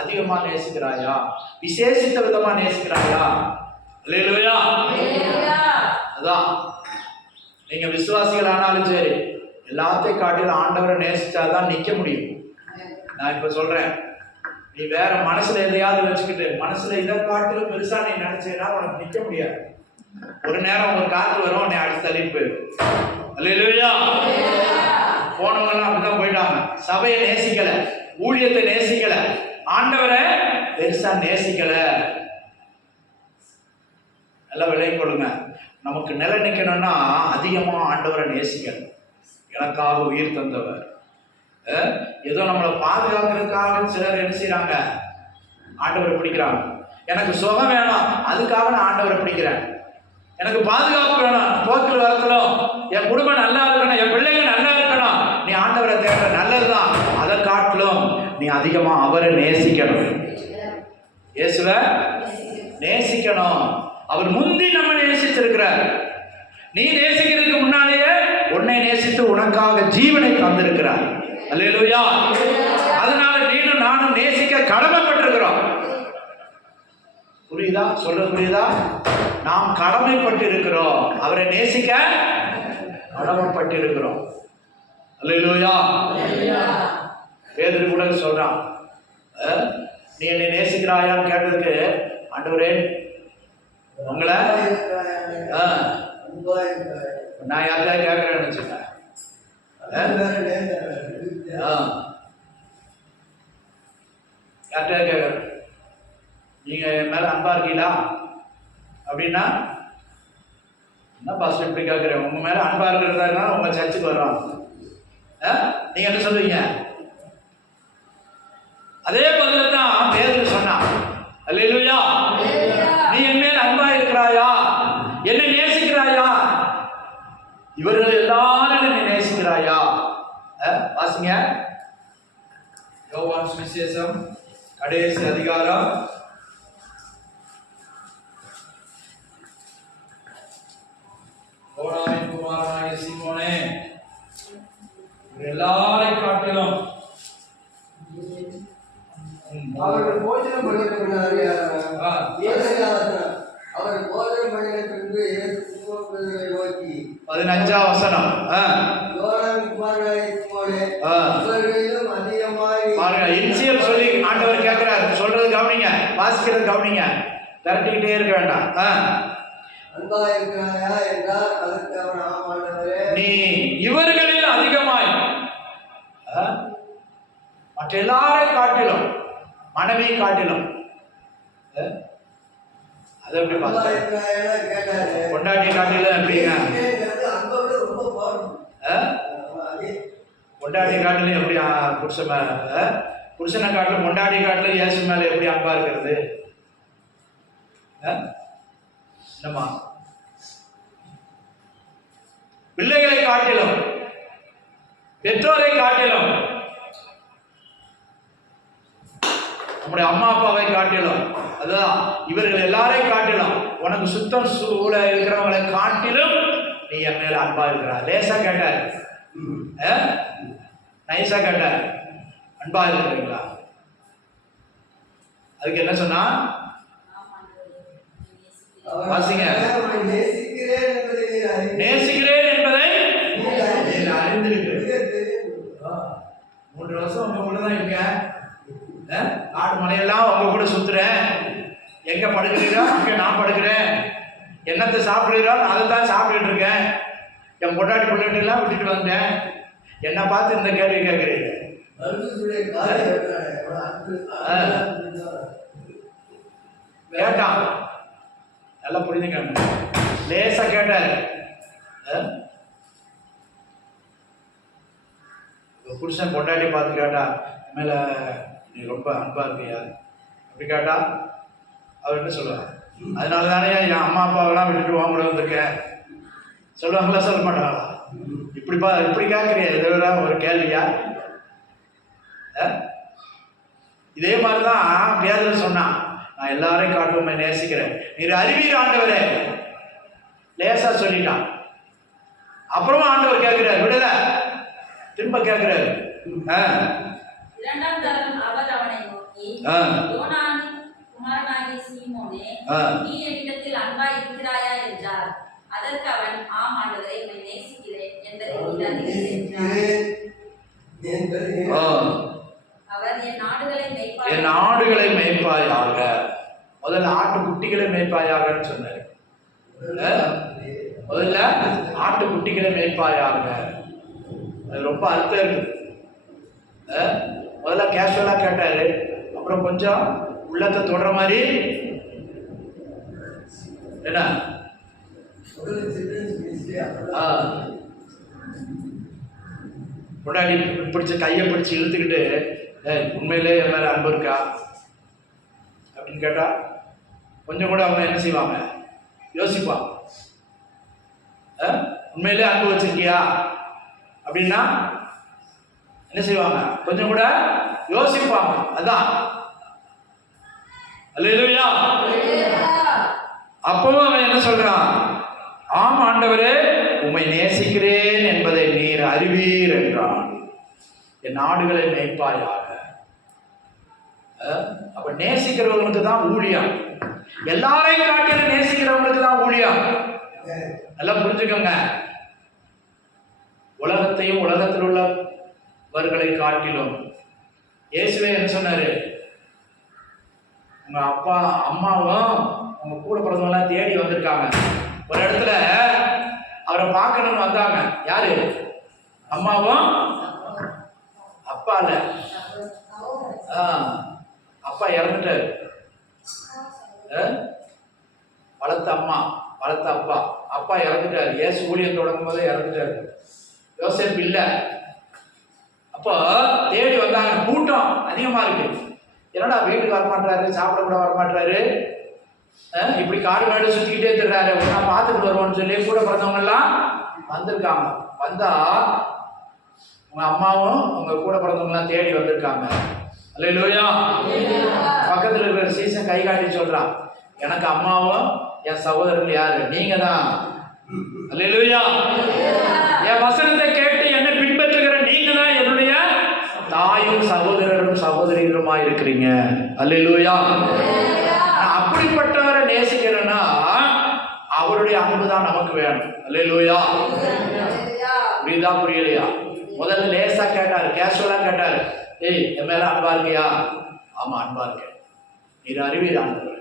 அதிகமா நேசிக்கிறாயா? விசேஷித்த விதமா நேசிக்கிறாயா? அல்லேலூயா. அதான் நீங்க விசுவாசிகள் ஆனாலும் சரி, எல்லாத்தையும் காட்டிலும் ஆண்டவரை நேசிச்சாதான் நிக்க முடியும். நான் இப்ப சொல்றேன், நீ வேற மனசுல எதையாவது வச்சுக்கிட்டு மனசுல இதை காட்டிலும் பெருசா நீ நினைச்சேன்னா உனக்கு நிக்க முடியாது. ஒரு நேரம் ஒரு காற்று வரும், உன்னை அடிச்சு தள்ளிட்டு போயிடும். அல்லேலூயா. போனவங்க எல்லாம் அப்படிதான் போயிட்டாங்க. சபையை நேசிக்கல, ஊழியத்தை நேசிக்கல, ஆண்டவரை பெருசா நேசிக்கல. நல்லா விளங்கி கொள்ளுங்க. நமக்கு நிலை நிற்கணும்னா அதிகமா ஆண்டவரை நேசிக்கணும். எனக்காக உயிர் தந்தவர், ஏதோ நம்மளை பாதுகாக்கிறதுக்காக சிலர் என்ன செய்யறாங்க, ஆண்டவரை பிடிக்கிறாங்க. எனக்கு சுகம் வேணும், அதுக்காக நான் ஆண்டவரை பிடிக்கிறேன். எனக்கு பாதுகாப்பு வேணும், போக்கில் வரத்திலும் என் குடும்பம் நல்லா இருக்கணும், என் பிள்ளைங்க நல்லா இருக்கணும், நீ ஆண்டவரை தேடுற நல்லதுதான். அதை காட்டிலும் நீ அதிகமா அவரை நேசிக்கணும். இயேசுவை நேசிக்கணும். அவர் முந்தி நம்ம நேசிச்சிருக்கிறார். நீ நேசிக்கிறதுக்கு முன்னாலேயே உன்னை நேசித்து உனக்காக ஜீவனை தந்திருக்கிறார். அல்லேலூயா. அதனால நீனும் நானும் நேசிக்க கடமைப்பட்டிருக்கிறோம். புரியுதா? சொல்றது புரியுதா? நாம் கடமைப்பட்டு இருக்கிறோம், அவரை நேசிக்க கடமைப்பட்டு இருக்கிறோம். அல்லேலூயா. பேதுரு கூட சொல்றான், நீ என்னை நேசிக்கிறாயான்னு கேட்டதுக்கு, ஆண்டவரே உங்களை நான் யாருக்காவது கேட்கிறேன்னு வச்சுக்கேன், யார்கிட்ட கேட்குறேன், நீங்க என் மேல அன்பா இருக்கீங்களா அப்படின்னா, என்ன பாஸ்டர் இப்படி கேட்குறேன், உங்க மேல அன்பா இருக்கிறதா உங்க சர்ச்சுக்கு வர்றோம், நீங்க என்ன சொல்லுவீங்க? அதே பதில தான் பேதுரு சொன்னான். அல்லேலூயா. நீ என் மேல் அன்பா இருக்கிறாயா, என்னை நேசிக்கிறாயா, இவர்கள் எல்லாரும் என்னை நேசிக்கிறாயா? வாசிங்க யோவான் சுவிசேஷம் கடைசி அதிகாரம் 1 குமாரனாகிய சீமோனே, எல்லாரையும் காட்டிலும் அவர்கள் போஜனம் பண்ணினார்கள். அவர் போஜனம் பண்ணின பின்பு இயேசுவை நோக்கி 15ஆம் வசனம், இன்சியல் சொல்லி ஆண்டவர் கேட்கிறார். சொல்றது கவனிங்க, வாசிக்கிறது கவனிங்க, திரட்டிக்கிட்டே இருக்க வேண்டாம். நீ இவர்களில் அதிகமாய் மற்ற எல்லாரையும் காட்டிலும், மனைவியை காட்டிலும், அது எப்படி கொண்டாட்டியை காட்டிலும் எப்படிங்க, கொண்டாடி காட்டிலும் எப்படி புருஷனை காட்டிலும் கொண்டாடி காட்டிலும் இயேசு மேல எப்படி அன்பா இருக்கிறது? என்னம்மா? பிள்ளைகளை காட்டிலும், பெற்றோரை காட்டிலும், நம்முடைய அம்மா அப்பாவை காட்டிலும், அதுதான் இவர்கள் எல்லாரையும் காட்டிலும், உனக்கு சுத்தம் சூழ இருக்கிறவங்களை காட்டிலும் நீ என் மேல அன்பா இருக்கிறா. லேசா கேட்டார், நைஸா கேட்டார், அன்பா இருக்கிறீங்களா? அதுக்கு என்ன சொன்னா? வாசிங்க. நேசிக்கிறேன் என்பதை அறிந்திருக்கு. 3 வருஷம் உங்க கூட தான் இருக்கேன், ஆடு மலையெல்லாம் உங்க கூட சுத்துறேன், எங்க படுக்கிறீரோ அங்க நான் படுக்கிறேன், என்னத்தை சாப்பிடுறீரோ அதை தான் சாப்பிட்டுட்டு இருக்கேன், என் பொண்டாட்டி பிள்ளைலாம் விட்டுட்டு வந்தேன், என்ன பார்த்து இந்த கேள்வி கேட்கிறீங்க? கேட்டான், நல்லா புரிஞ்சுங்க, லேசா கேட்டாரு. புருஷன் பொண்டாட்டி பார்த்து கேட்டா, மேல நீ ரொம்ப அன்பா இருக்கியா அப்படி கேட்டா அவர் என்ன சொல்லுவார்? அதனால தானே என் அம்மா அப்பாவெல்லாம் விட்டுட்டு வாங்க கூட வந்திருக்கேன் சொல்லுவாங்களா? சொல்ல மாட்டாங்களா? இப்படி கேட்குறியா? இதை ஒரு கேள்வியா? இதே மாதிரிதான் பேதுரு சொன்னான், நான் எல்லாரையும் காட்டுவோமே நேசிக்கிறேன், நீர் அறிவீர் ஆண்டவரே. லேசா சொல்லிட்டான். அப்புறமா ஆண்டவர் கேட்கிறார், விடல, திரும்ப கேட்கிறாரு. 2ஆம் தரம் அவர் அவனை நோக்கி, நோக்கி, ஆ. யோனானின் குமாரனாகிய சீமோனே, ஆ. நீ என்னிடத்தில் அன்பாய் இருக்கிறாயா என்றார். அதற்கு அவன், ஆம் ஆண்டவரே, உம்மை நேசிக்கிறேன் என்பதை நீர் அறிவீர் என்றான். ஆ. அவர், என் ஆடுகளை மேய்ப்பாய். என் ஆடுகளை மேய்ப்பாயாக. முதல்ல ஆட்டுக்குட்டிகளை மேய்ப்பாயாகன்னு சொன்னாரு. முதல்ல ஆட்டுக்குட்டிகளை மேய்ப்பாயாக. அது ரொம்ப அர்த்தம் இருக்குது. முதல்ல கேஷுவலா கேட்டாரு, அப்புறம் கொஞ்சம் உள்ளத்தை தொடுற மாதிரி என்ன முன்னாடி பிடிச்ச கையை பிடிச்சி இழுத்துக்கிட்டு, உண்மையிலே என் மேல அன்பு இருக்கா அப்படின்னு கேட்டா கொஞ்சம் கூட அவங்க என்ன செய்வாங்க, யோசிப்பாங்க. உண்மையிலே அன்பு வச்சிருக்கியா அப்படின்னா என்ன செய்வாங்க, கொஞ்சம் கூட யோசிப்பாங்க. அதான் அல்லேலூயா. அப்பவும் அவன் என்ன சொல்றான், ஆம் ஆண்டவரே, உம்மை நேசிக்கிறேன் என்பதை நீர் அறிவீர் என்றான். என் ஆடுகளை மேய்ப்பாயாக. அப்ப நேசிக்கிறவங்களுக்கு தான் ஊழியம். எல்லாரையும் காட்டிலும் நேசிக்கிறவங்களுக்கு தான் ஊழியம். நல்லா புரிஞ்சுக்கோங்க. உலகத்தையும் உலகத்தில் உள்ளவர்களை காட்டிலும் இயேசுவே என்ன சொன்னாரு, உங்க அப்பா அம்மாவும் உங்க கூட பிறந்தவங்களாம் தேடி வந்திருக்காங்க. ஒரு இடத்துல அவரை பார்க்கணும்னு வந்தாங்க. யாரு? அம்மாவும் அப்பா இல்ல, அப்பா இறந்துட்டாரு. வளர்த்த அம்மா வளர்த்த அப்பா, அப்பா இறந்துட்டாரு. இயேசு ஊழியம் தொடங்கும் போதே இறந்துட்டாரு. யோசேப்பு இல்ல. அப்போ தேடி வந்தாங்க. கூட்டம் அதிகமா இருக்கு. என்னடா வீட்டுக்கு வரமாட்டாரு, சாப்பிட கூட வரமாட்டாரு, இப்படி காடு காடு சுத்திக்கிட்டே திடுறாரு, நான் பார்த்துட்டு வருவோம்னு சொல்லி கூட பிறந்தவங்க எல்லாம் வந்திருக்காங்க. வந்தா உங்க அம்மாவும் உங்க கூட பிறந்தவங்க எல்லாம் தேடி வந்திருக்காங்க. அல்லேலூயா. பக்கத்துல இருக்கிற சீசன் கை காட்டி சொல்றான், எனக்கு அம்மாவும் என் சகோதரர்கள் யாரு? நீங்க தான். அல்லேலூயா. என் வசனத்தை கேட்டு என்னை பின்பற்றுகிற நீங்க தான் என்னுடைய தாயும் சகோதரரும் சகோதரிகளுமா இருக்கிறீங்க. அல்லேலூயா. அப்படிப்பட்டவரை நேசிக்கிறேன்னா அவருடைய அன்பு தான் நமக்கு வேணும். அல்லேலூயா. புரியுதா புரியலையா? முதல்ல லேசா கேட்டாரு, கேஷுவலா கேட்டாரு, ஏய் என் மேல அன்பா இருக்கியா? ஆமா அன்பா இருக்கேன், நீர் அறிவீர் ஆண்டவரே.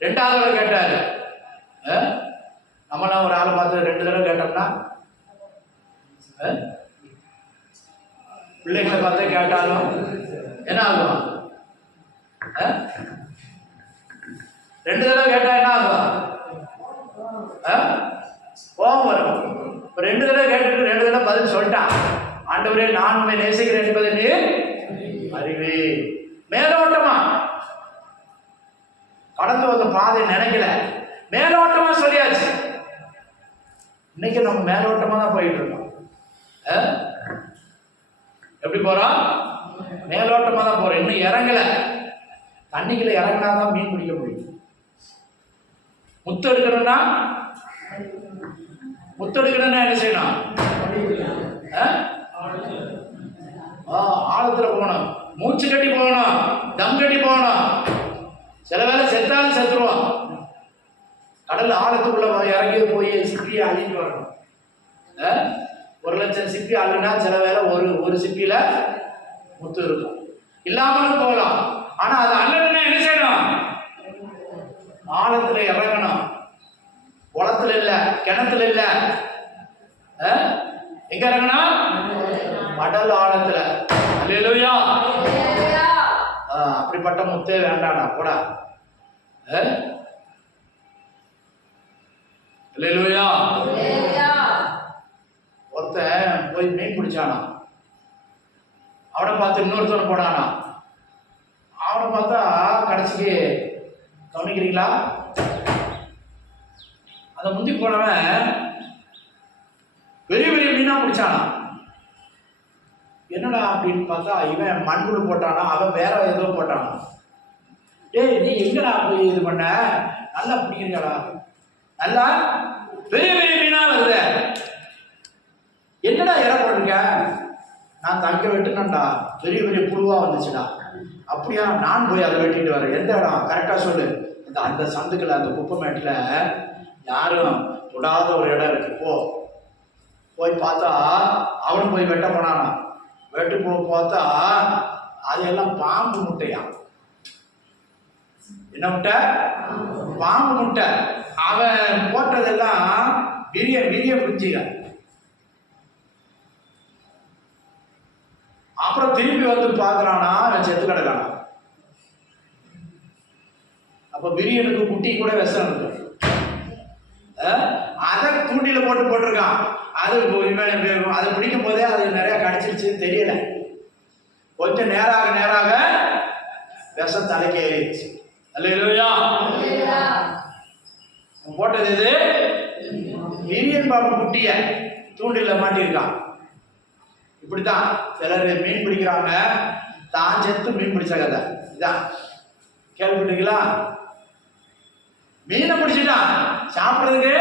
ரெண்டாவது கேட்டாரு, நம்மளாம் ஒரு ஆளை பார்த்து 2 தடவை கேட்டோம்னா, பிள்ளைகளை பார்த்து கேட்டாலும் என்ன ஆகும்? 2 தடவை கேட்டா என்ன ஆகும்? கோபம் வரும். இப்போ 2 தடவை கேட்டுட்டு 2 தடவை பதில் சொல்லிட்டான். ஆண்டவரே, நான் உண்மை நேசிக்கிறேன் என்பதை நீர் அறிவே. மேலோட்டமா கடந்து வந்த பாதை நினைக்கல, மேலோட்டமா சொல்லியாச்சு. இன்னைக்கு நம்ம மேலோட்டமா தான் போயிட்டு இருக்கோம். எப்படி போறோம்? மேலோட்டமா தான் போறோம். இன்னும் இறங்கல. தண்ணிக்குள்ள இறங்கினாதான் மீன் பிடிக்க முடியும். முத்தெடுக்கணும்னா என்ன செய்யணும்? ஆழத்துல போகணும், மூச்சு கட்டி போகணும், தம் கட்டி போகணும். சில வேலை செத்தாலும் செத்துருவோம். கடல் ஆழத்துக்குள்ள இறங்கி போய் சிப்பியை அள்ளிட்டு வரணும். 1 லட்சம் சிப்பி அள்ளுனா சில வேலை ஒரு சிப்பியில முத்து இருக்கும். இல்லாமலும் போகலாம். ஆனா அது அள்ளணும்னா என்ன செய்யணும்? ஆழத்துல இறங்கணும். குளத்துல இல்ல, கிணத்துல இல்ல, எங்க இறங்கணும்? கடல் ஆழத்துல. அல்லேலூயா. அப்படிப்பட்ட முத்தே வேண்டாடா கூட. அல்லேலூயா. ஒருத்தன் போய் மீன் பிடிச்சானா, அவனை பார்த்து இன்னொருத்தவன் போனானா. அவனை பார்த்தா கடைசிக்கு கவனிக்கிறீங்களா, அதை முந்தி போனவன் பெரிய பெரிய மீனா பிடிச்சானா. என்னடா அப்படின்னு பார்த்தா இவன் மண்புழு போட்டானா, அவன் வேற ஏதோ போட்டானா. ஏய் நீ எங்கடா போய் இது பண்ண? நல்லா பிடிக்கிறீங்களா? நல்லா பெரிய பெரிய மீனா வருது. என்னடா இற போட்டிருக்க? நான் தங்க வெட்டுனேன்டா, பெரிய பெரிய புழுவா வந்துச்சுடா அப்படியா, நான் போய் அதை வெட்டிட்டு வரேன். எந்த இடம் கரெக்டாக சொல்லு. அந்த சந்துக்கள், அந்த குப்பை மேட்டில் யாரும் தொடாத ஒரு இடம் இருக்கு, போய் பார்த்தா அவனும் போய் வெட்ட போனானா. வெட்டு பார்த்தா அது எல்லாம் பாம்பு முட்டையா. என்ன முட்டை? பாம்பு முட்டை. அவன் போட்டதெல்லாம் விரிய குஞ்சிக. அப்புறம் திரும்பி வந்து பார்க்கறானா, அவன் செத்து கிடக்கானா. அப்ப விரியனுக்கு குட்டி கூட விஷம் இருக்கு. அதை தூண்டில போட்டிருக்கான். அது அதை பிடிக்கும் போதே அது நிறைய கடிச்சிருச்சுன்னு தெரியல. கொஞ்சம் நேராக விஷம் தலைக்கு ஏறிடுச்சு. அல்லேலூயா. போட்டது எது? விரியன் பாம்பு குட்டிய தூண்டில மாட்டிருக்கான். இப்படித்தான் சிலர் மீன் பிடிக்கிறாங்க, தான் செத்து மீன் பிடிச்ச கதை இதான். கேள்விப்பட்டீங்களா? மீனை பிடிச்சிட்டான், சாப்பிட்றதுக்கு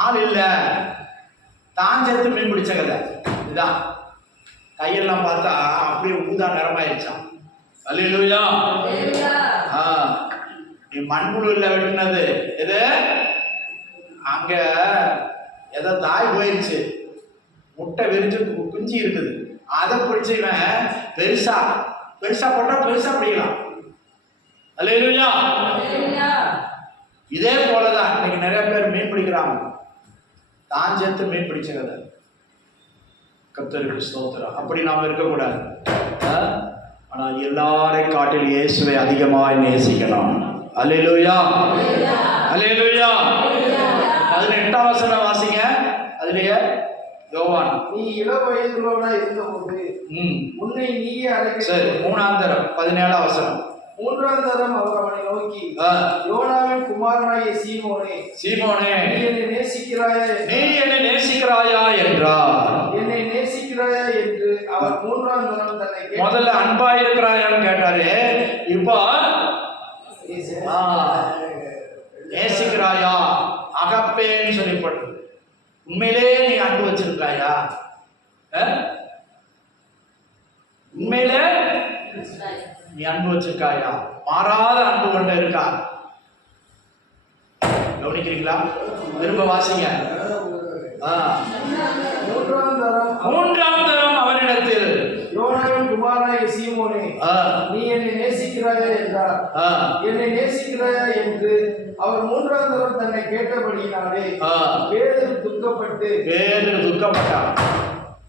ஆள் இல்ல, தான் செத்து மீன் பிடிச்ச கதை இதுதான். கையெல்லாம் பார்த்தா அப்படியே ஊதா நிறமாயிருச்சான். அல்லேலூயா. நீ மண்புழு இல்ல வெட்டினது எது? அங்க ஏதோ தாய் போயிருச்சு, முட்டை விரிச்சு குஞ்சு இருக்குது, அதை பிடிச்ச இவன் பெருசா போட்டா பெருசா பிடிக்கலாம். அல்லேலூயா. இதே போலதான் இன்னைக்கு நிறைய பேர் மீன் பிடிக்கிறாங்க, தான் சேர்த்து மீன் பிடிச்ச கதை. கர்த்தருக்கு ஸ்தோத்திரம். அப்படி நாம இருக்கக்கூடாது. ஆனா எல்லாரையும் காட்டில் இயேசுவை அதிகமாய் நேசிக்கணும். அல்லேலூயா. அல்லேலூயா. 18ஆம் வசனம் வாசிங்க. அதுலயே யோவான், நீ இளவயதுள்ளவனா இருந்தபோது உன்னை நீயே அழைக்க. சரி, 3ஆம் தரம் 17ஆம் வசனம். 3ஆம் தரம் அவர் அவனை நோக்கி, யோனாவின் குமாரனாகிய சீமோனே, நீ என்னை நேசிக்கிறாயா என்றார். என்னை நேசிக்கிறாயா என்று அவர் 3ஆம் தரம் தன்னை கேட்டார். முதல்ல அன்பா இருக்கிறாயான்னு கேட்டாரு, இப்போ நேசிக்கிறாயா, அகப்பேன்னு சொல்லப்பட்டு, உண்மையிலே நீ அன்பு வச்சிருக்காயா? உண்மையிலே நீ அன்பு வச்சிருக்காயா? மாறாத அன்பு கொண்டு இருக்கா? கவனிக்கிறீங்களா? திரும்ப வாசிங்க. 3ஆம் தரம் அவனிடத்தில், யோனாவின் குமாரனாகிய சீமோனே, நீ என்னை நேசிக்கிறாயா என்றார். என்னை நேசிக்கிறாயா என்று அவர் 3ஆம் தரம் தன்னை கேட்டபடியினாலே பேதுரு துக்கப்பட்டார்.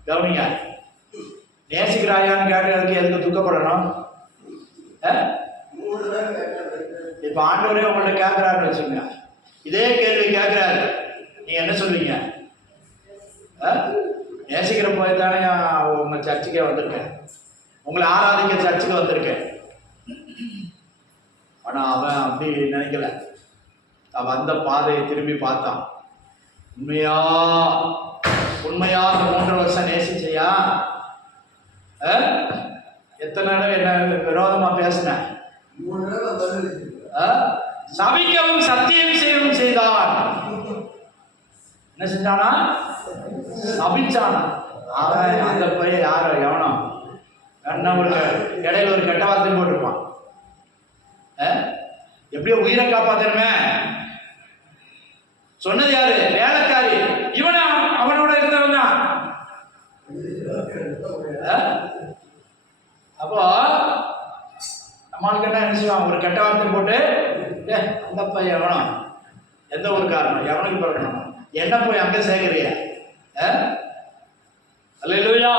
கவனிங்க, நேசிக்கிறாயான்னு கேட்டதுக்கு எதுக்கு துக்கப்படணும்? இப்ப ஆண்டவரே உங்கள்ட்ட கேட்கிறாருன்னு வச்சுங்க, இதே கேள்வி கேட்கிறாரு, நீங்க என்ன சொல்வீங்க? நேசிக்கிற போய் தானே உங்க சர்ச்சுக்கே வந்திருக்கேன், உங்களை ஆராதிக்க சர்ச்சுக்கு வந்திருக்கேன். ஆனா அவன் அப்படி நினைக்கல. அவன் அந்த பாதையை திரும்பி பார்த்தான். உண்மையா அந்த 3 வருஷம் நேசிச்சையா? எத்தனை என்ன விரோதமா பேசின? சபிக்கவும் சத்தியம் செய்யவும் செய்தான். என்ன செஞ்சானா? சபிச்சானா. அவன் அந்த பையன் யாரோ எவனோ என்ன ஒரு இடையில ஒரு கெட்ட வார்த்தை போட்டிருப்பான். எப்படியோ உயிரை காப்பாத்தணுமே. சொன்னது யாரு? வேலைக்காரி. இவன அவனோட இருந்தவன் தான். அப்போ நம்மளுக்கு என்ன செய்வான்? ஒரு கெட்ட வார்த்தை போட்டு, அந்த பையன் எவனோ, எந்த ஒரு காரணம், எவனுக்கு பிறக்கணும், என்ன போய் அங்க சேர்க்கிறிய? அல்லேலூயா.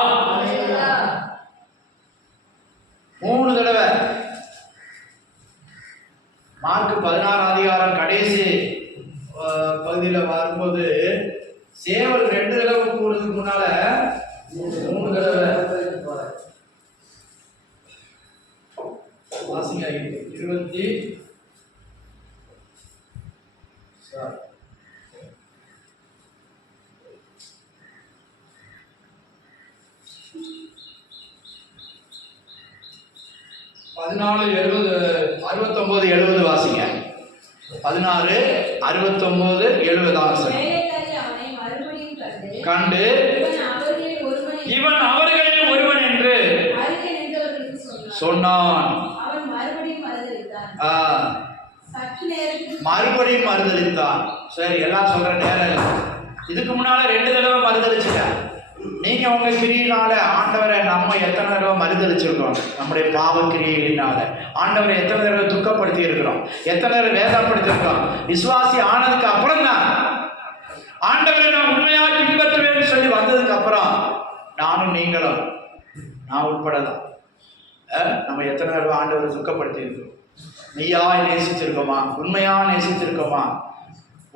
3 தடவை மார்க் 16ஆம் அதிகாரம் கடைசி பகுதியில் வரும்போது சேவல் 2 தடவை கூடுறதுக்கு முன்னால 3 தடவை வாசிங்க. 69 வாசிங்க. 16, 69, 70 கண்டு இவன் அவர்களில் ஒருவன் என்று சொன்னான். அவன் மறுபடியும் மறுதலித்தான். சற்று நேரத்தில் மறுபடியும் மறுதலித்தான். சரி, எல்லாம் சொல்ற நேரம் இல்லை. இதுக்கு முன்னால 2 தடவை மறுதலிச்சுட்டேன். நீங்க உங்க கிரியினால ஆண்டவரை நம்ம எத்தனை தடவை மறுதலிச்சிருக்கோம்? நம்முடைய பாவ கிரியைகளினால ஆண்டவரை எத்தனை தடவை துக்கப்படுத்தி இருக்கிறோம், எத்தனை தடவை வேதப்படுத்திருக்கோம். விசுவாசி ஆனதுக்கு அப்புறம் தான் ஆண்டவரை நான் உண்மையாக பின்பற்றுவேன்னு சொல்லி வந்ததுக்கு அப்புறம் நானும் நீங்களும் நான் உட்படலாம் நம்ம எத்தனை தடவை ஆண்டவரை துக்கப்படுத்தி இருக்கிறோம். மெய்யா நேசிச்சிருக்கோமா, உண்மையா நேசிச்சிருக்கோமா?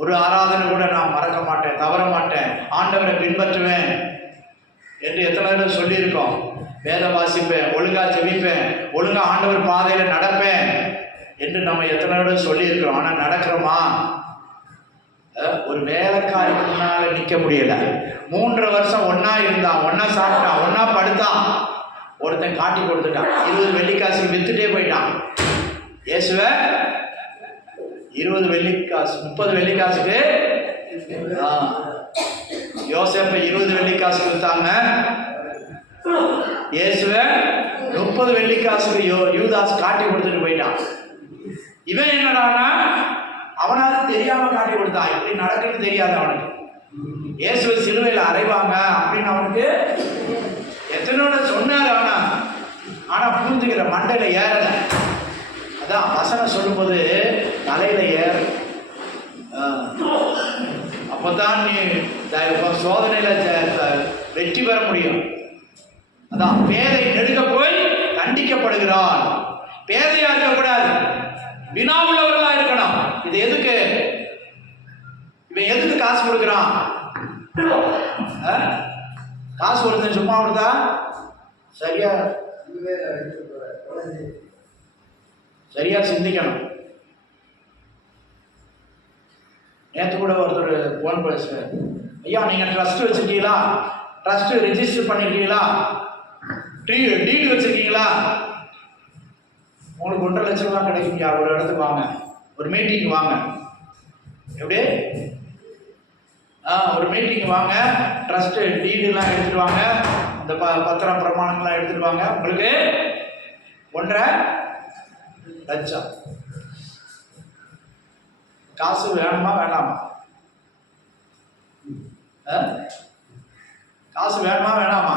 ஒரு ஆராதனை கூட நான் மறக்க மாட்டேன், தவற மாட்டேன், ஆண்டவரை பின்பற்றுவேன் என்று எத்தனை தடவை சொல்லியிருக்கோம். வேதம் வாசிப்பேன், ஒழுங்கா ஜெபிப்பேன், ஒழுங்கா ஆண்டவர் பாதையில நடப்பேன் என்று நம்ம எத்தனை தடவை சொல்லியிருக்கிறோம். ஆனா நடக்கிறோமா? ஒரு வேலைக்காரி முன்னால நிக்க முடியல. 3 வருஷம் ஒன்னா இருந்தான், ஒன்னா சாப்பிட்டான், ஒன்னா படுத்தான். ஒருத்தன் காட்டி கொடுத்துட்டான், 20 வெள்ளிக்காசுக்கு வித்துட்டே போயிட்டான். இயேசுவ 20 வெள்ளிக்காசு 30 வெள்ளிக்காசுக்கு யோசேப்பை 20 வெள்ளிக்காசுக்கு வித்தாங்க. இயேசுவ 30 வெள்ளிக்காசுக்கு யூதாஸ் காட்டி கொடுத்துட்டு போயிட்டான். இவன் என்னடானா அவனால தெரியாம காட்டி கொடுத்தான். இப்படி நடக்குன்னு தெரியாது அவனுக்கு. இயேசுவை சிலுவையில் அறைவாங்க அப்படின்னு அவனுக்கு எத்தனோட சொன்னாரு. ஆனா புரிஞ்சுக்கிற மண்டையில ஏறல. அதான் வசனம் சொல்லும்போது தலையில ஏற. அப்பதான் நீ சோதனையில வெற்றி பெற முடியும். அதான் பேதை நெடுக்க போய் கண்டிக்கப்படுகிறான். பேதையா இருக்கக்கூடாது, வினாவுள்ளவர்களா இருக்கணும். இது எதுக்கு? இவன் எதுக்கு காசு கொடுக்குறான்? காசு ஒருத்தன் சும்மா கொடுத்தா சரியா சிந்திக்கணும். நேற்று கூட ஒருத்தர் போன் பேச, ஐயா நீங்க ட்ரஸ்ட் வச்சிருக்கீங்களா, ட்ரஸ்ட் ரெஜிஸ்டர் பண்ணிருக்கீங்களா, டீடு வச்சிருக்கீங்களா? உங்களுக்கு 1.5 லட்சம் ரூபாய் கிடைக்குங்க. ஒரு இடத்துக்கு வாங்க, ஒரு மீட்டிங் வாங்க. எப்படி? ஒரு மீட்டிங் வாங்க, ட்ரஸ்ட் டீடுலாம் எடுத்துட்டு வாங்க, அந்த பத்திரம் பிரமாணங்கள்லாம் எடுத்துட்டு வாங்க. உங்களுக்கு 1.5 லட்சம். காசு வேணுமா வேணாமா? காசு வேணுமா வேணாமா?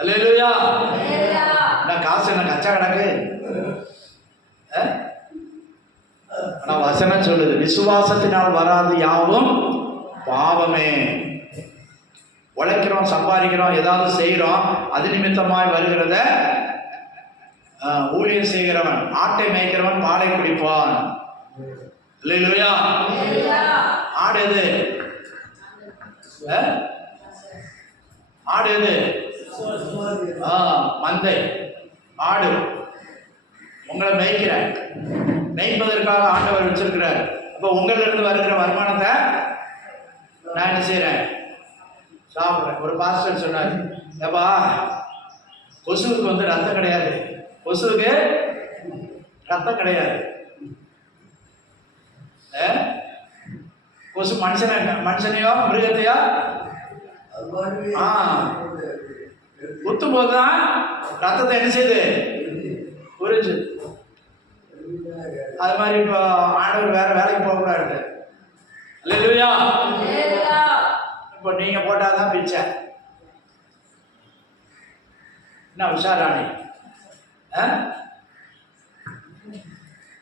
அல்லேலூயா. காசு என்ன கச்சா கிடக்கு? ஆனா வசனம் சொல்லுது, விசுவாசத்தினால் வராது யாவும் பாவமே. உழைக்கிறோம், சம்பாதிக்கிறோம், ஏதாவது செய்யறோம், அது நிமித்தமாய் வருகிறத ஊழியம் செய்கிறவன், ஆட்டை மேய்க்கிறவன் பாலை குடிப்பான். அல்லேலூயா. ஆடு எது? ஆடு எது? மந்தை. ஆடு உங்களை மேய்க்கிற, மேய்ப்பதற்காக ஆண்டவர் வச்சிருக்கிறார். அப்போ உங்களிலிருந்து வருகிற வருமானத்தை நான் என்ன செய்யறேன்? சாப்பிட்றேன். ஒரு பாஸ்டர் சொன்னார், ஏப்பா கொசுவுக்கு ரத்தம் கிடையாது, கொசுவுக்கு ரத்தம் கிடையாது. கொசு மனுஷனையோ மிருகத்தையோ குத்தும் போதுதான் ரத்தத்தை என்ன செய்யுது? புரிஞ்சு. அது மாதிரி இப்போ ஆண்டவர் வேற வேலைக்கு போகக்கூடாது. அல்லேலூயா. இப்போ நீங்க போட்டாதான் பிச்சை. என்ன உஷாராணி?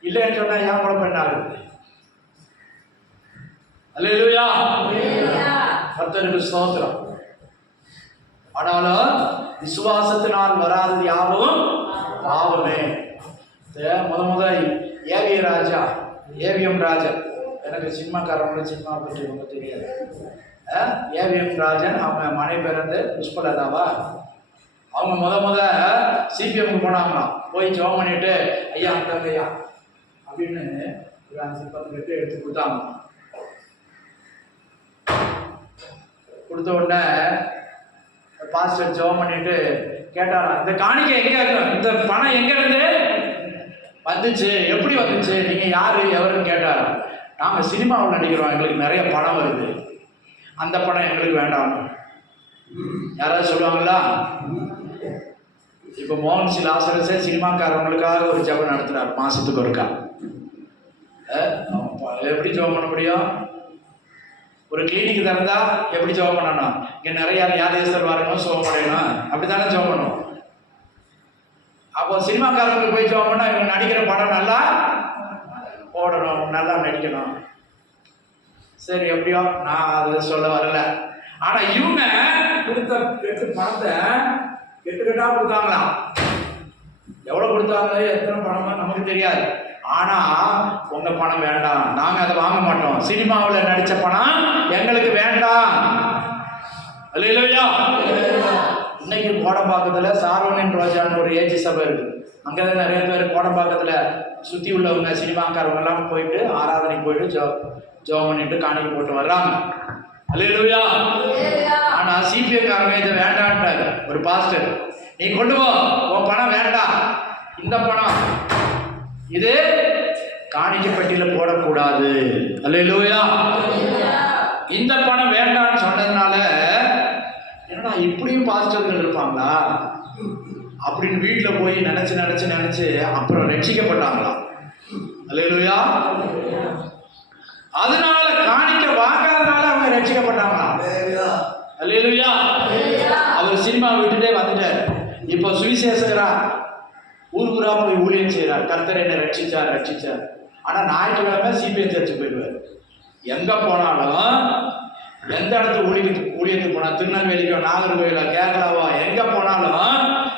இல்லைன்னு சொன்னா ஏன் கூட பண்ணாரு? அல்லேலூயா. கர்த்தருக்கு ஸ்தோத்திரம். ஆனாலும் விசுவாசத்தினால் வராது யாவும் பாவமே. முத ஏவிஎம் ராஜன், எனக்கு சினிமாக்காரங்களோட சினிமா பற்றி ரொம்ப தெரியாது. ஏவிஎம் ராஜன் அவங்க மனைவி பிறந்து புஷ்பலதாவா, அவங்க முத சிபிஎம்க்கு போனாங்களாம். போய் ஜோம் பண்ணிட்டு, ஐயா அந்த ஐயா அப்படின்னு ஒரு 5-10 லெட்டர் எடுத்து கொடுத்தாங்க. கொடுத்த உடனே பாஸ்டர் ஜோம் பண்ணிட்டு கேட்டாராம், இந்த காணிக்கை எங்க இருக்கு, இந்த பணம் எங்க இருந்து வந்துச்சு, எப்படி வந்துச்சு, நீங்க யாரு எவருன்னு கேட்டாராம். நாங்க சினிமாவில் நடிக்கிறோம், எங்களுக்கு நிறைய பணம் வருது, அந்த பணம் எங்களுக்கு வேண்டாம். யாராவது சொல்லுவாங்களா? இப்போ மோகன் சி லாசரஸே சினிமாக்காரவங்களுக்காக ஒரு ஜெபம் நடத்துறாரு மாசத்துக்கு ஒருக்கா. எப்படி ஜெபம் பண்ண முடியும்? ஒரு கிளினிக் திறந்தா எப்படி ஜெபம் பண்ணணும்? இங்கே நிறைய வியாதேஸ்வர் வரணும், சுகமடையணும், அப்படித்தானே ஜெபம் பண்ணுவோம். அப்போ சினிமாக்காரங்களுக்கு போய் ஜெபம் பண்ணா இவங்க நடிக்கிற படம் நல்லா ஓடணும், நல்லா நடிக்கணும். சரி, எப்படியோ நான் அதை சொல்ல வரல. ஆனா இவங்க கொடுத்த பணத்தை கெட்டுக்கட்டா கொடுத்தாங்களாம். எவ்வளவு கொடுத்தாங்க, எத்தனை பணமா நமக்கு தெரியாது. ஆனா உங்க பணம் வேண்டாம், நாங்க அதை வாங்க மாட்டோம். சினிமாவில் நடிச்ச பணம் எங்களுக்கு வேண்டாம். இல்லையா? இன்னைக்கு கோடம்பாக்கத்துல சாரோனின் ரோஜான்னு ஒரு ஏஜி சபை இருக்கு. அங்கதான் நிறைய பேர் கோடம்பாக்கத்துல சுத்தி உள்ளவங்க சினிமாக்காரவங்க எல்லாம் போயிட்டு ஆராதனைக்கு போயிட்டு ஜெபம் பண்ணிட்டு காணிக்கை போட்டு வர்றாங்க. அல்லேலூயா. ஆனா சிபிஎம் காரங்க இதை வேண்டான்ட்டாங்க. ஒரு பாஸ்டர், நீ கொண்டு போ, உன் பணம் வேண்டாம், இந்த பணம் இது காணிக்கை பெட்டியில போடக்கூடாது. அல்லேலூயா. இந்த பணம் வேண்டாம்னு சொன்னதுனால என்னடா இப்படியும் பாஸ்டர்கள் இருப்பாங்களா அப்படின்னு வீட்டுல போய் நினைச்சு அப்புறம் ரட்சிக்கப்பட்டாங்களா? அல்லேலூயா. அதனால காணிக்க வாங்காதனால அவங்க ரட்சிக்கப்பட்டாங்களா? அல்லேலூயா. அவர் சினிமா விட்டுட்டே வந்துட்டார். இப்போ சுவிசேஷகரா ஊர் ஊரா போய் ஊழியம் செய்யறார். கர்த்தர் என்ன ரட்சிச்சார். ஆனா ஞாயிற்றுக்கிழமை சிபிஎம் சர்ச்சுக்கு போயிடுவார். எங்க போனாலும், எந்த இடத்துக்கு ஊழியத்துக்கு போனா, திருநெல்வேலிக்கோ நாகர்கோயிலோ கேரளாவோ எங்க போனாலும்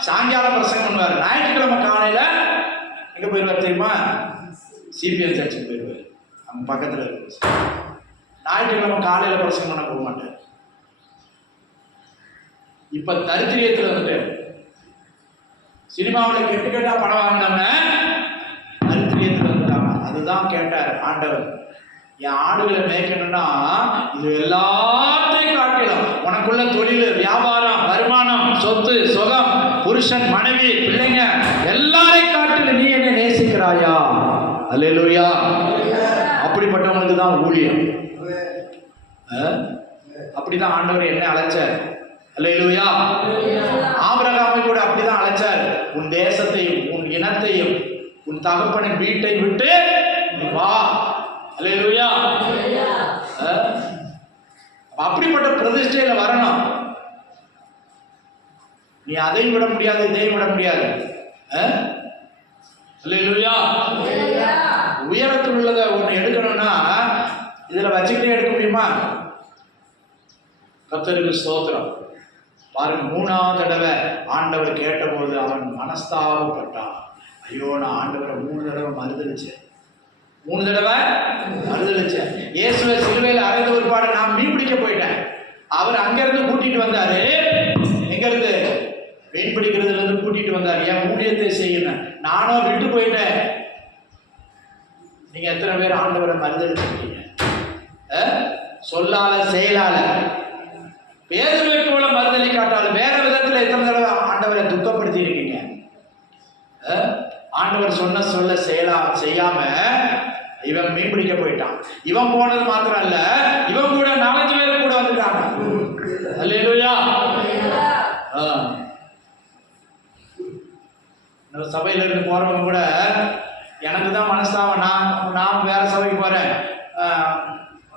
சாயங்காலம் பிரசங்கம் பண்ணுவார். ஞாயிற்றுக்கிழமை காலையில எங்க போயிடுவார் தெரியுமா? சிபிஎம் சர்ச்சுக்கு போயிடுவார். அங்க பக்கத்துல இருக்கு. ஞாயிற்றுக்கிழமை காலையில பிரசங்கம் பண்ண போக மாட்டார். இப்ப தரித்திரியத்தில் வந்துட்டு சினிமாவில் கெட்டா படம் வாங்கினவங்க தரித்திரியத்தில் வந்துட்டாங்க. அதுதான் கேட்டார் ஆண்டவர், என் ஆடுகளை மேய்க்கணும்னா இது எல்லாத்தையும் காட்டிலும் உனக்குள்ள தொழில், வியாபாரம், வருமானம், சொத்து, சுகம், புருஷன், மனைவி, பிள்ளைங்க எல்லாரையும் காட்டிலும் நீ என்ன நேசிக்கிறாயா? அல்லேலூயா. அப்படிப்பட்டவங்களுக்கு தான் ஊழியம். அப்படிதான் ஆண்டவர் என்ன அழைச்சார். அல்லேலூயா. ஆபிரகாமை கூட அப்படிதான் அழைச்சார். உன் தேசத்தையும் உன் இனத்தையும் உன் தகப்பனின் வீட்டை விட்டு வா. அல்லேலூயா. அப்படிப்பட்ட பிரதிஷ்டையில வரணும். நீ அதையும் விட முடியாது, இதையும் விட முடியாது. அல்லேலூயா. உயரத்தில் உள்ளதை ஒன்று எடுக்கணும்னா இதுல வச்சுக்கிட்டே எடுக்க முடியுமா? கர்த்தருக்கு ஸ்தோத்திரம். பாருங்க, 3ஆவது தடவை ஆண்டவர் கேட்டபோது அவன் மனஸ்தாபப்பட்டான். ஐயோ, நான் ஆண்டவரை 3 தடவை மறுதளிச்சேன். இயேசுவை சிலுவையில் அறைந்த ஒரு பாடு நான் மீன் பிடிக்க போயிட்டேன். அவர் அங்கிருந்து கூட்டிட்டு வந்தாரு. எங்க இருந்து? மீன் பிடிக்கிறதுல இருந்து கூட்டிட்டு வந்தாரு. என் ஊழியத்தை செய்யணும். நானும் விட்டு போயிட்டேன். நீங்க எத்தனை பேர் ஆண்டவரை மறுதளிச்சிருக்கீங்க? சொல்லால செயலால. பேதுருவை போல மறுதலி காட்டாலும் வேற விதத்துல எத்தனை தடவை ஆண்டவரை துக்கப்படுத்தி இருக்கீங்க? ஆண்டவர் சொன்ன சொல்ல செய்யாம இவன் மீன் பிடிக்க போயிட்டான். இவன் போனது மாத்திரம் இல்ல, இவன் கூட 4 பேர் கூட வந்துட்டாங்க. அல்லேலூயா. சபையில இருந்து போறவங்க கூட எனக்கு தான் மனஸ்தாபம், நான் வேற சபைக்கு போறேன்,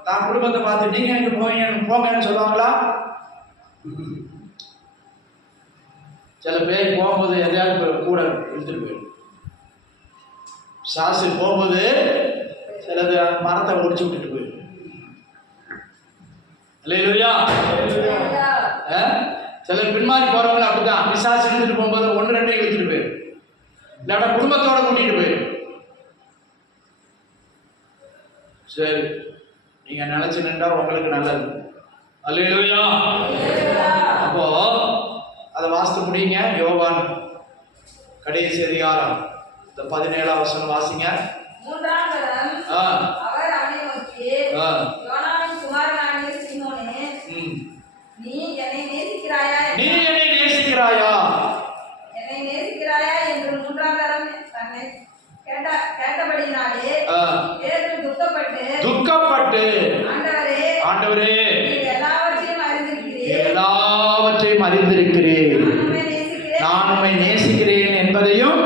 தான் குடும்பத்தை பார்த்து நீங்க எனக்கு போங்கன்னு சொல்லுவாங்களா? சில பேர் போகும்போது எதையாவது கூட இழுத்துட்டு போயிடும். சாசு போகும்போது சிலது மரத்தை முடிச்சு விட்டுட்டு போயிடும். அல்லேலூயா. சிலர் பின்மாறி போறவங்க அப்படிதான். பிசாசு இழுத்துட்டு போகும்போது 1-2 இழுத்துட்டு போயிடும். இல்லாட்ட குடும்பத்தோட கூட்டிட்டு போயிடும். சரி, நீங்க நினைச்சு நின்றா உங்களுக்கு நல்லது. அல்லேலூயா. அப்போ அதை வாசித்து முடியுங்க. யோவான் கடைசி அதிகாரம் 17ஆம் வசனம் வாசிங்க. 3ஆம் வசனம். அவர் அவனை நோக்கி, யோனாவின் குமாரனாகிய சீமோனே, நீ என்னை நேசிக்கிறாயா? என்னை நேசிக்கிறாயா என்று 3ஆம் தரம் தன்னை கேட்டபடியினாலே பேதுரு துக்கப்பட்டு ஆண்டவரே எல்லாவற்றையும் அறிந்திருக்கிறேன். நான் உம்மை நேசிக்கிறேன் என்பதையும்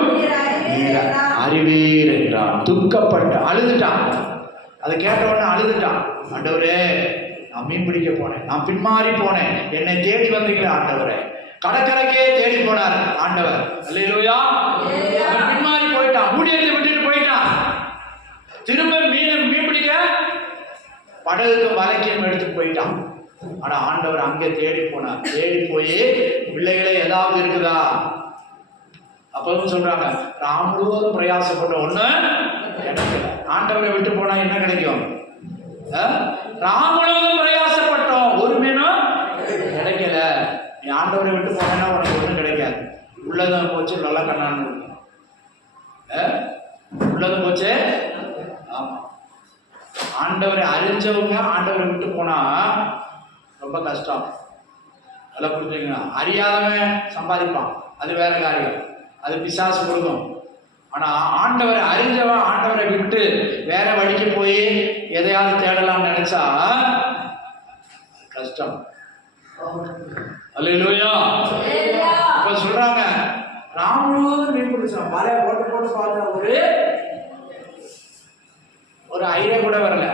நீர் அறிவீர் என்றான். துக்கப்பட்டு அழுதுட்டான். அதை கேட்ட உடனே அழுதுட்டான். ஆண்டவரே, நான் மீன் பிடிக்க போனேன், நான் பின்மாறி போனேன், என்னை தேடி வந்தீங்களா ஆண்டவரே. கடற்கரைக்கே தேடி போனார் ஆண்டவர். அல்லேலூயா. அவன் பின்மாறி போயிட்டான், ஊழியத்தை விட்டுட்டு போயிட்டான். திரும்ப மீன் பிடிக்க படகுக்கு வலைக்கையும் எடுத்து போயிட்டான். ஆனா ஆண்டவர் அங்கே தேடி போனார். தேடி போய் பிள்ளைகளே ஏதாவது இருக்குதா? அப்பவும் சொல்றாங்க, நான் முழுவதும் பிரயாசப்பட்ட ஒண்ணு கிடைக்கல. ஆண்டவரை விட்டு போனா என்ன கிடைக்கும்? நான் முழுவதும் பிரயாசப்பட்டோம், ஒரு மீனும் கிடைக்கல. நீ ஆண்டவரை விட்டு போனா உனக்கு ஒன்றும் கிடைக்காது. உள்ளதும் போச்சு, நல்ல கண்ணான்னு இருக்கும். உள்ளதும் போச்சு. ஆமா, ஆண்டவரை அறிஞ்சவங்க ஆண்டவரை விட்டு போனா ரொம்ப கஷ்டம். நல்லா புரிஞ்சுக்கங்க. அறியாதவன் சம்பாதிப்பான், அது வேற காரியம், அது பிசாசு கொடுக்கும். ஆனா ஆண்டவரை அறிஞ்சவன் ஆண்டவரை விட்டு வேற வழிக்கு போய் எதையாவது தேடலாம்னு நினைச்சா கஷ்டம். அல்லேலூயா. இப்ப சொல்றாங்க, நான் முழுவதும் மீன் பிடிச்சான், வலை போட்டு போட்டு பார்த்தா ஒரு ஐடியா கூட வரல,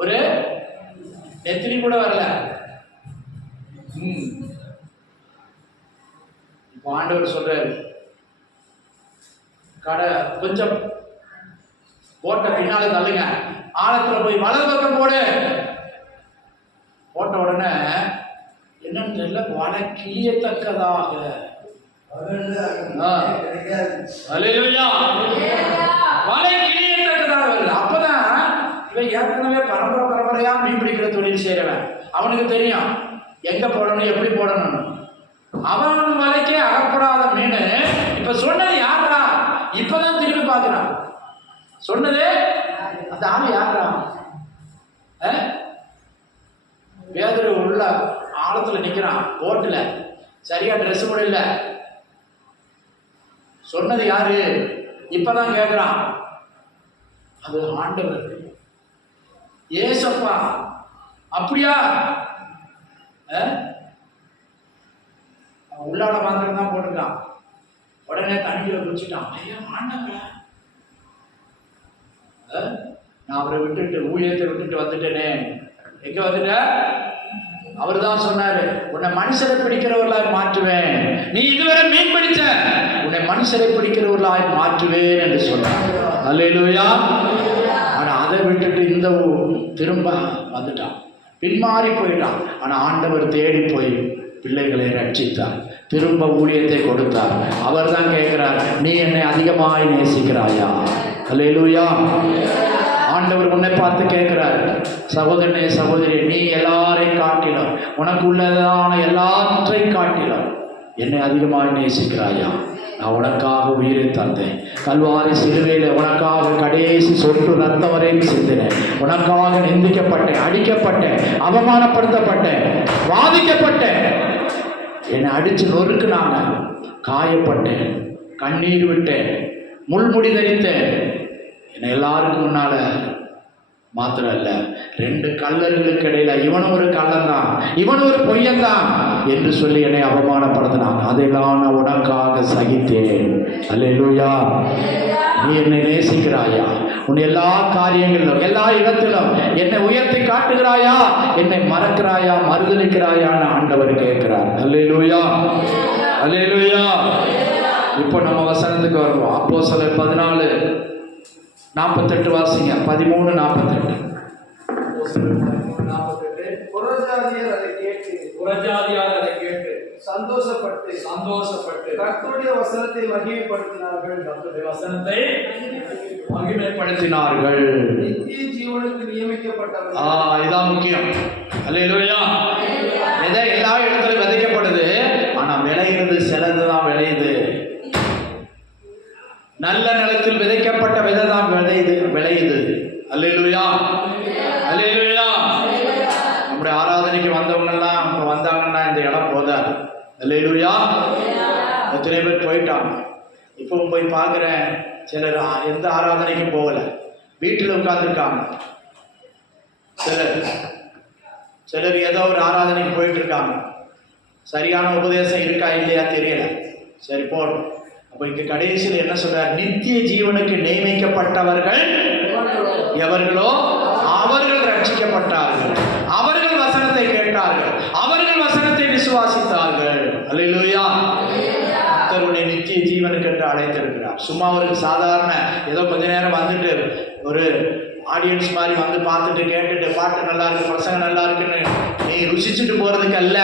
ஒரு நெத்திலி கூட வரல. இப்போ ஆண்டவர் சொல்றாரு, கடை கொஞ்சம் போட்ட பின்னால தள்ளுங்க, ஆழத்துல போய் வலது பக்கம் போடு. போட்ட உடனே என்னன்னு தெரியல, வலை கிளியத்தக்கதாக. அல்லேலூயா. வலை கிளியத்தக்கதாக வருது. அப்பதான் இவன் ஏற்கனவே பரம்பரையா மீன் பிடிக்கிற தொழில் செய்யறவன், அவனுக்கு தெரியும் எங்க போடணும், எப்படி போடணும். அவன் வலைக்கே அகப்படாத மீன் இப்ப சொன்னது யாரா? இப்பதான் திரும்பி பார்க்கிறான். சொன்னது அந்த ஆள் யாரா? பேதுரு உள்ள ஆழத்துல நிக்கிறான், போட்டுல சரியா ட்ரெஸ் கூட இல்ல. சொன்னது யாரு? இப்பதான் கேட்கிறான். அது ஆண்டவர், ஏசப்பா. அப்படியா? உள்ளாட மாத்திரம் தான் போட்டுருக்கான். உடனே தண்ணியில குடிச்சிட்டான். ஐயா ஆண்டவரா, நான் அவரை விட்டுட்டு ஊழியத்தை விட்டுட்டு வந்துட்டேனே. எங்க வந்துட்ட? அவரு தான் சொன்னாரு, உன்னை மனுஷரை பிடிக்கிறவர்களாய் மாற்றுவேன். நீ இதுவரை மீன் பிடிச்ச, உன்னை மனுஷரை பிடிக்கிறவர்களாய் மாற்றுவேன் என்று சொன்னார். அல்லேலூயா. ஆனா அதை விட்டுட்டு இந்த திரும்ப வந்துட்டான், பின்மாறி போயிட்டான். ஆனா ஆண்டவர் தேடி போய் பிள்ளைகளை ரட்சித்தார், திரும்ப ஊழியத்தை கொடுத்தார். அவர் தான் கேட்கிறார், நீ என்னை அதிகமாய் நேசிக்கிறாயா? அல்லேலூயா. ஆண்டவர் உன்னை பார்த்து கேட்கிறார், சகோதரனே சகோதரி, நீ எல்லாரையும் காட்டிலும், உனக்கு உள்ளதான எல்லாற்றை காட்டிலும் என்னை அதிகமாய் நேசிக்கிறாயா? நான் உனக்காக உயிரை தந்தேன். கல்வாரி சிலுவையில் உனக்காக கடைசி சொட்டு ரத்தம் வரையும் சிந்தினேன். உனக்காக நிந்திக்கப்பட்டேன், அடிக்கப்பட்டேன், அவமானப்படுத்தப்பட்டேன், வாதிக்கப்பட்டேன். என்னை அடிச்சு நொறுக்குனாங்க, காயப்பட்டேன், கண்ணீர் விட்டேன், முள்முடி தரித்தேன். என்னை எல்லாருக்கும் முன்னால மாத்திரம் இல்ல, 2 கள்ளர்களுக்கு இடையில இவனும் ஒரு கள்ளன் தான், இவனும் ஒரு பொய்யன் தான் என்று சொல்லி என்னை அவமானப்படுத்தினாங்க. அதெல்லாம் நான் உனக்காக சகித்தேன். அல்லேலூயா. நீ என்னை நேசிக்கிறாயா? உன் எல்லா காரியங்களிலும் எல்லா இடத்திலும் என்னை உயர்த்தி காட்டுகிறாயா? என்னை மறக்கிறாயா, மறுதலிக்கிறாயான்னு ஆண்டவர் கேட்கிறார். அல்லேலூயா. அல்லேலூயா. இப்போ நம்ம வசனத்துக்கு வருவோம். அப்போஸ்தலர் 14:48 வாசிங்க. 13:48. புறஜாதியார் அதை கேட்டு சந்தோஷப்பட்டு கர்த்தருடைய வசனத்தை மகிமைப்படுத்தினார்கள். நித்திய ஜீவனுக்கு நியமிக்கப்பட்டவர்கள். இதான் முக்கியம். அல்லேலூயா. விதை எல்லா இடத்துலையும் விதைக்கப்படுது, ஆனா விளைகிறது சிலதுதான் விளையுது. நல்ல நிலத்தில் விதைக்கப்பட்ட விதை தான் விளையுது. அல்லேலூயா. அல்லேலூயா. நம்முடைய ஆராதனைக்கு வந்தவங்க எல்லாம் அவங்க வந்தாங்கன்னா இந்த இடம் போதாது. அல்லேலூயா. எத்தனை பேர் போயிட்டாங்க. இப்பவும் போய் பார்க்குறேன், சிலர் எந்த ஆராதனைக்கும் போகல, வீட்டில் உட்கார்ந்துருக்காங்க. சிலர் ஏதோ ஒரு ஆராதனைக்கு போயிட்டு இருக்காங்க. சரியான உபதேசம் இருக்கா இல்லையா தெரியல, சரி போடும். அப்போ இங்க கடைசியில் என்ன சொல்றார்? நித்திய ஜீவனுக்கு நியமிக்கப்பட்டவர்கள் எவர்களோ அவர்கள் ரட்சிக்கப்பட்டார்கள், அவர்கள் வசனத்தை கேட்டார்கள், அவர்கள் வசனத்தை விசுவாசித்தார்கள். அல்லேலூயா. கர்த்தருடைய நித்திய ஜீவனுக்கு என்று அழைத்திருக்கிறார். சும்மா ஒரு சாதாரண ஏதோ கொஞ்ச நேரம் வந்துட்டு ஒரு ஆடியன்ஸ் மாதிரி வந்து பார்த்துட்டு கேட்டுட்டு பாட்டு நல்லா இருக்கு, பிரசங்க நல்லா இருக்குன்னு நீ ருசிச்சுட்டு போறதுக்கு அல்ல,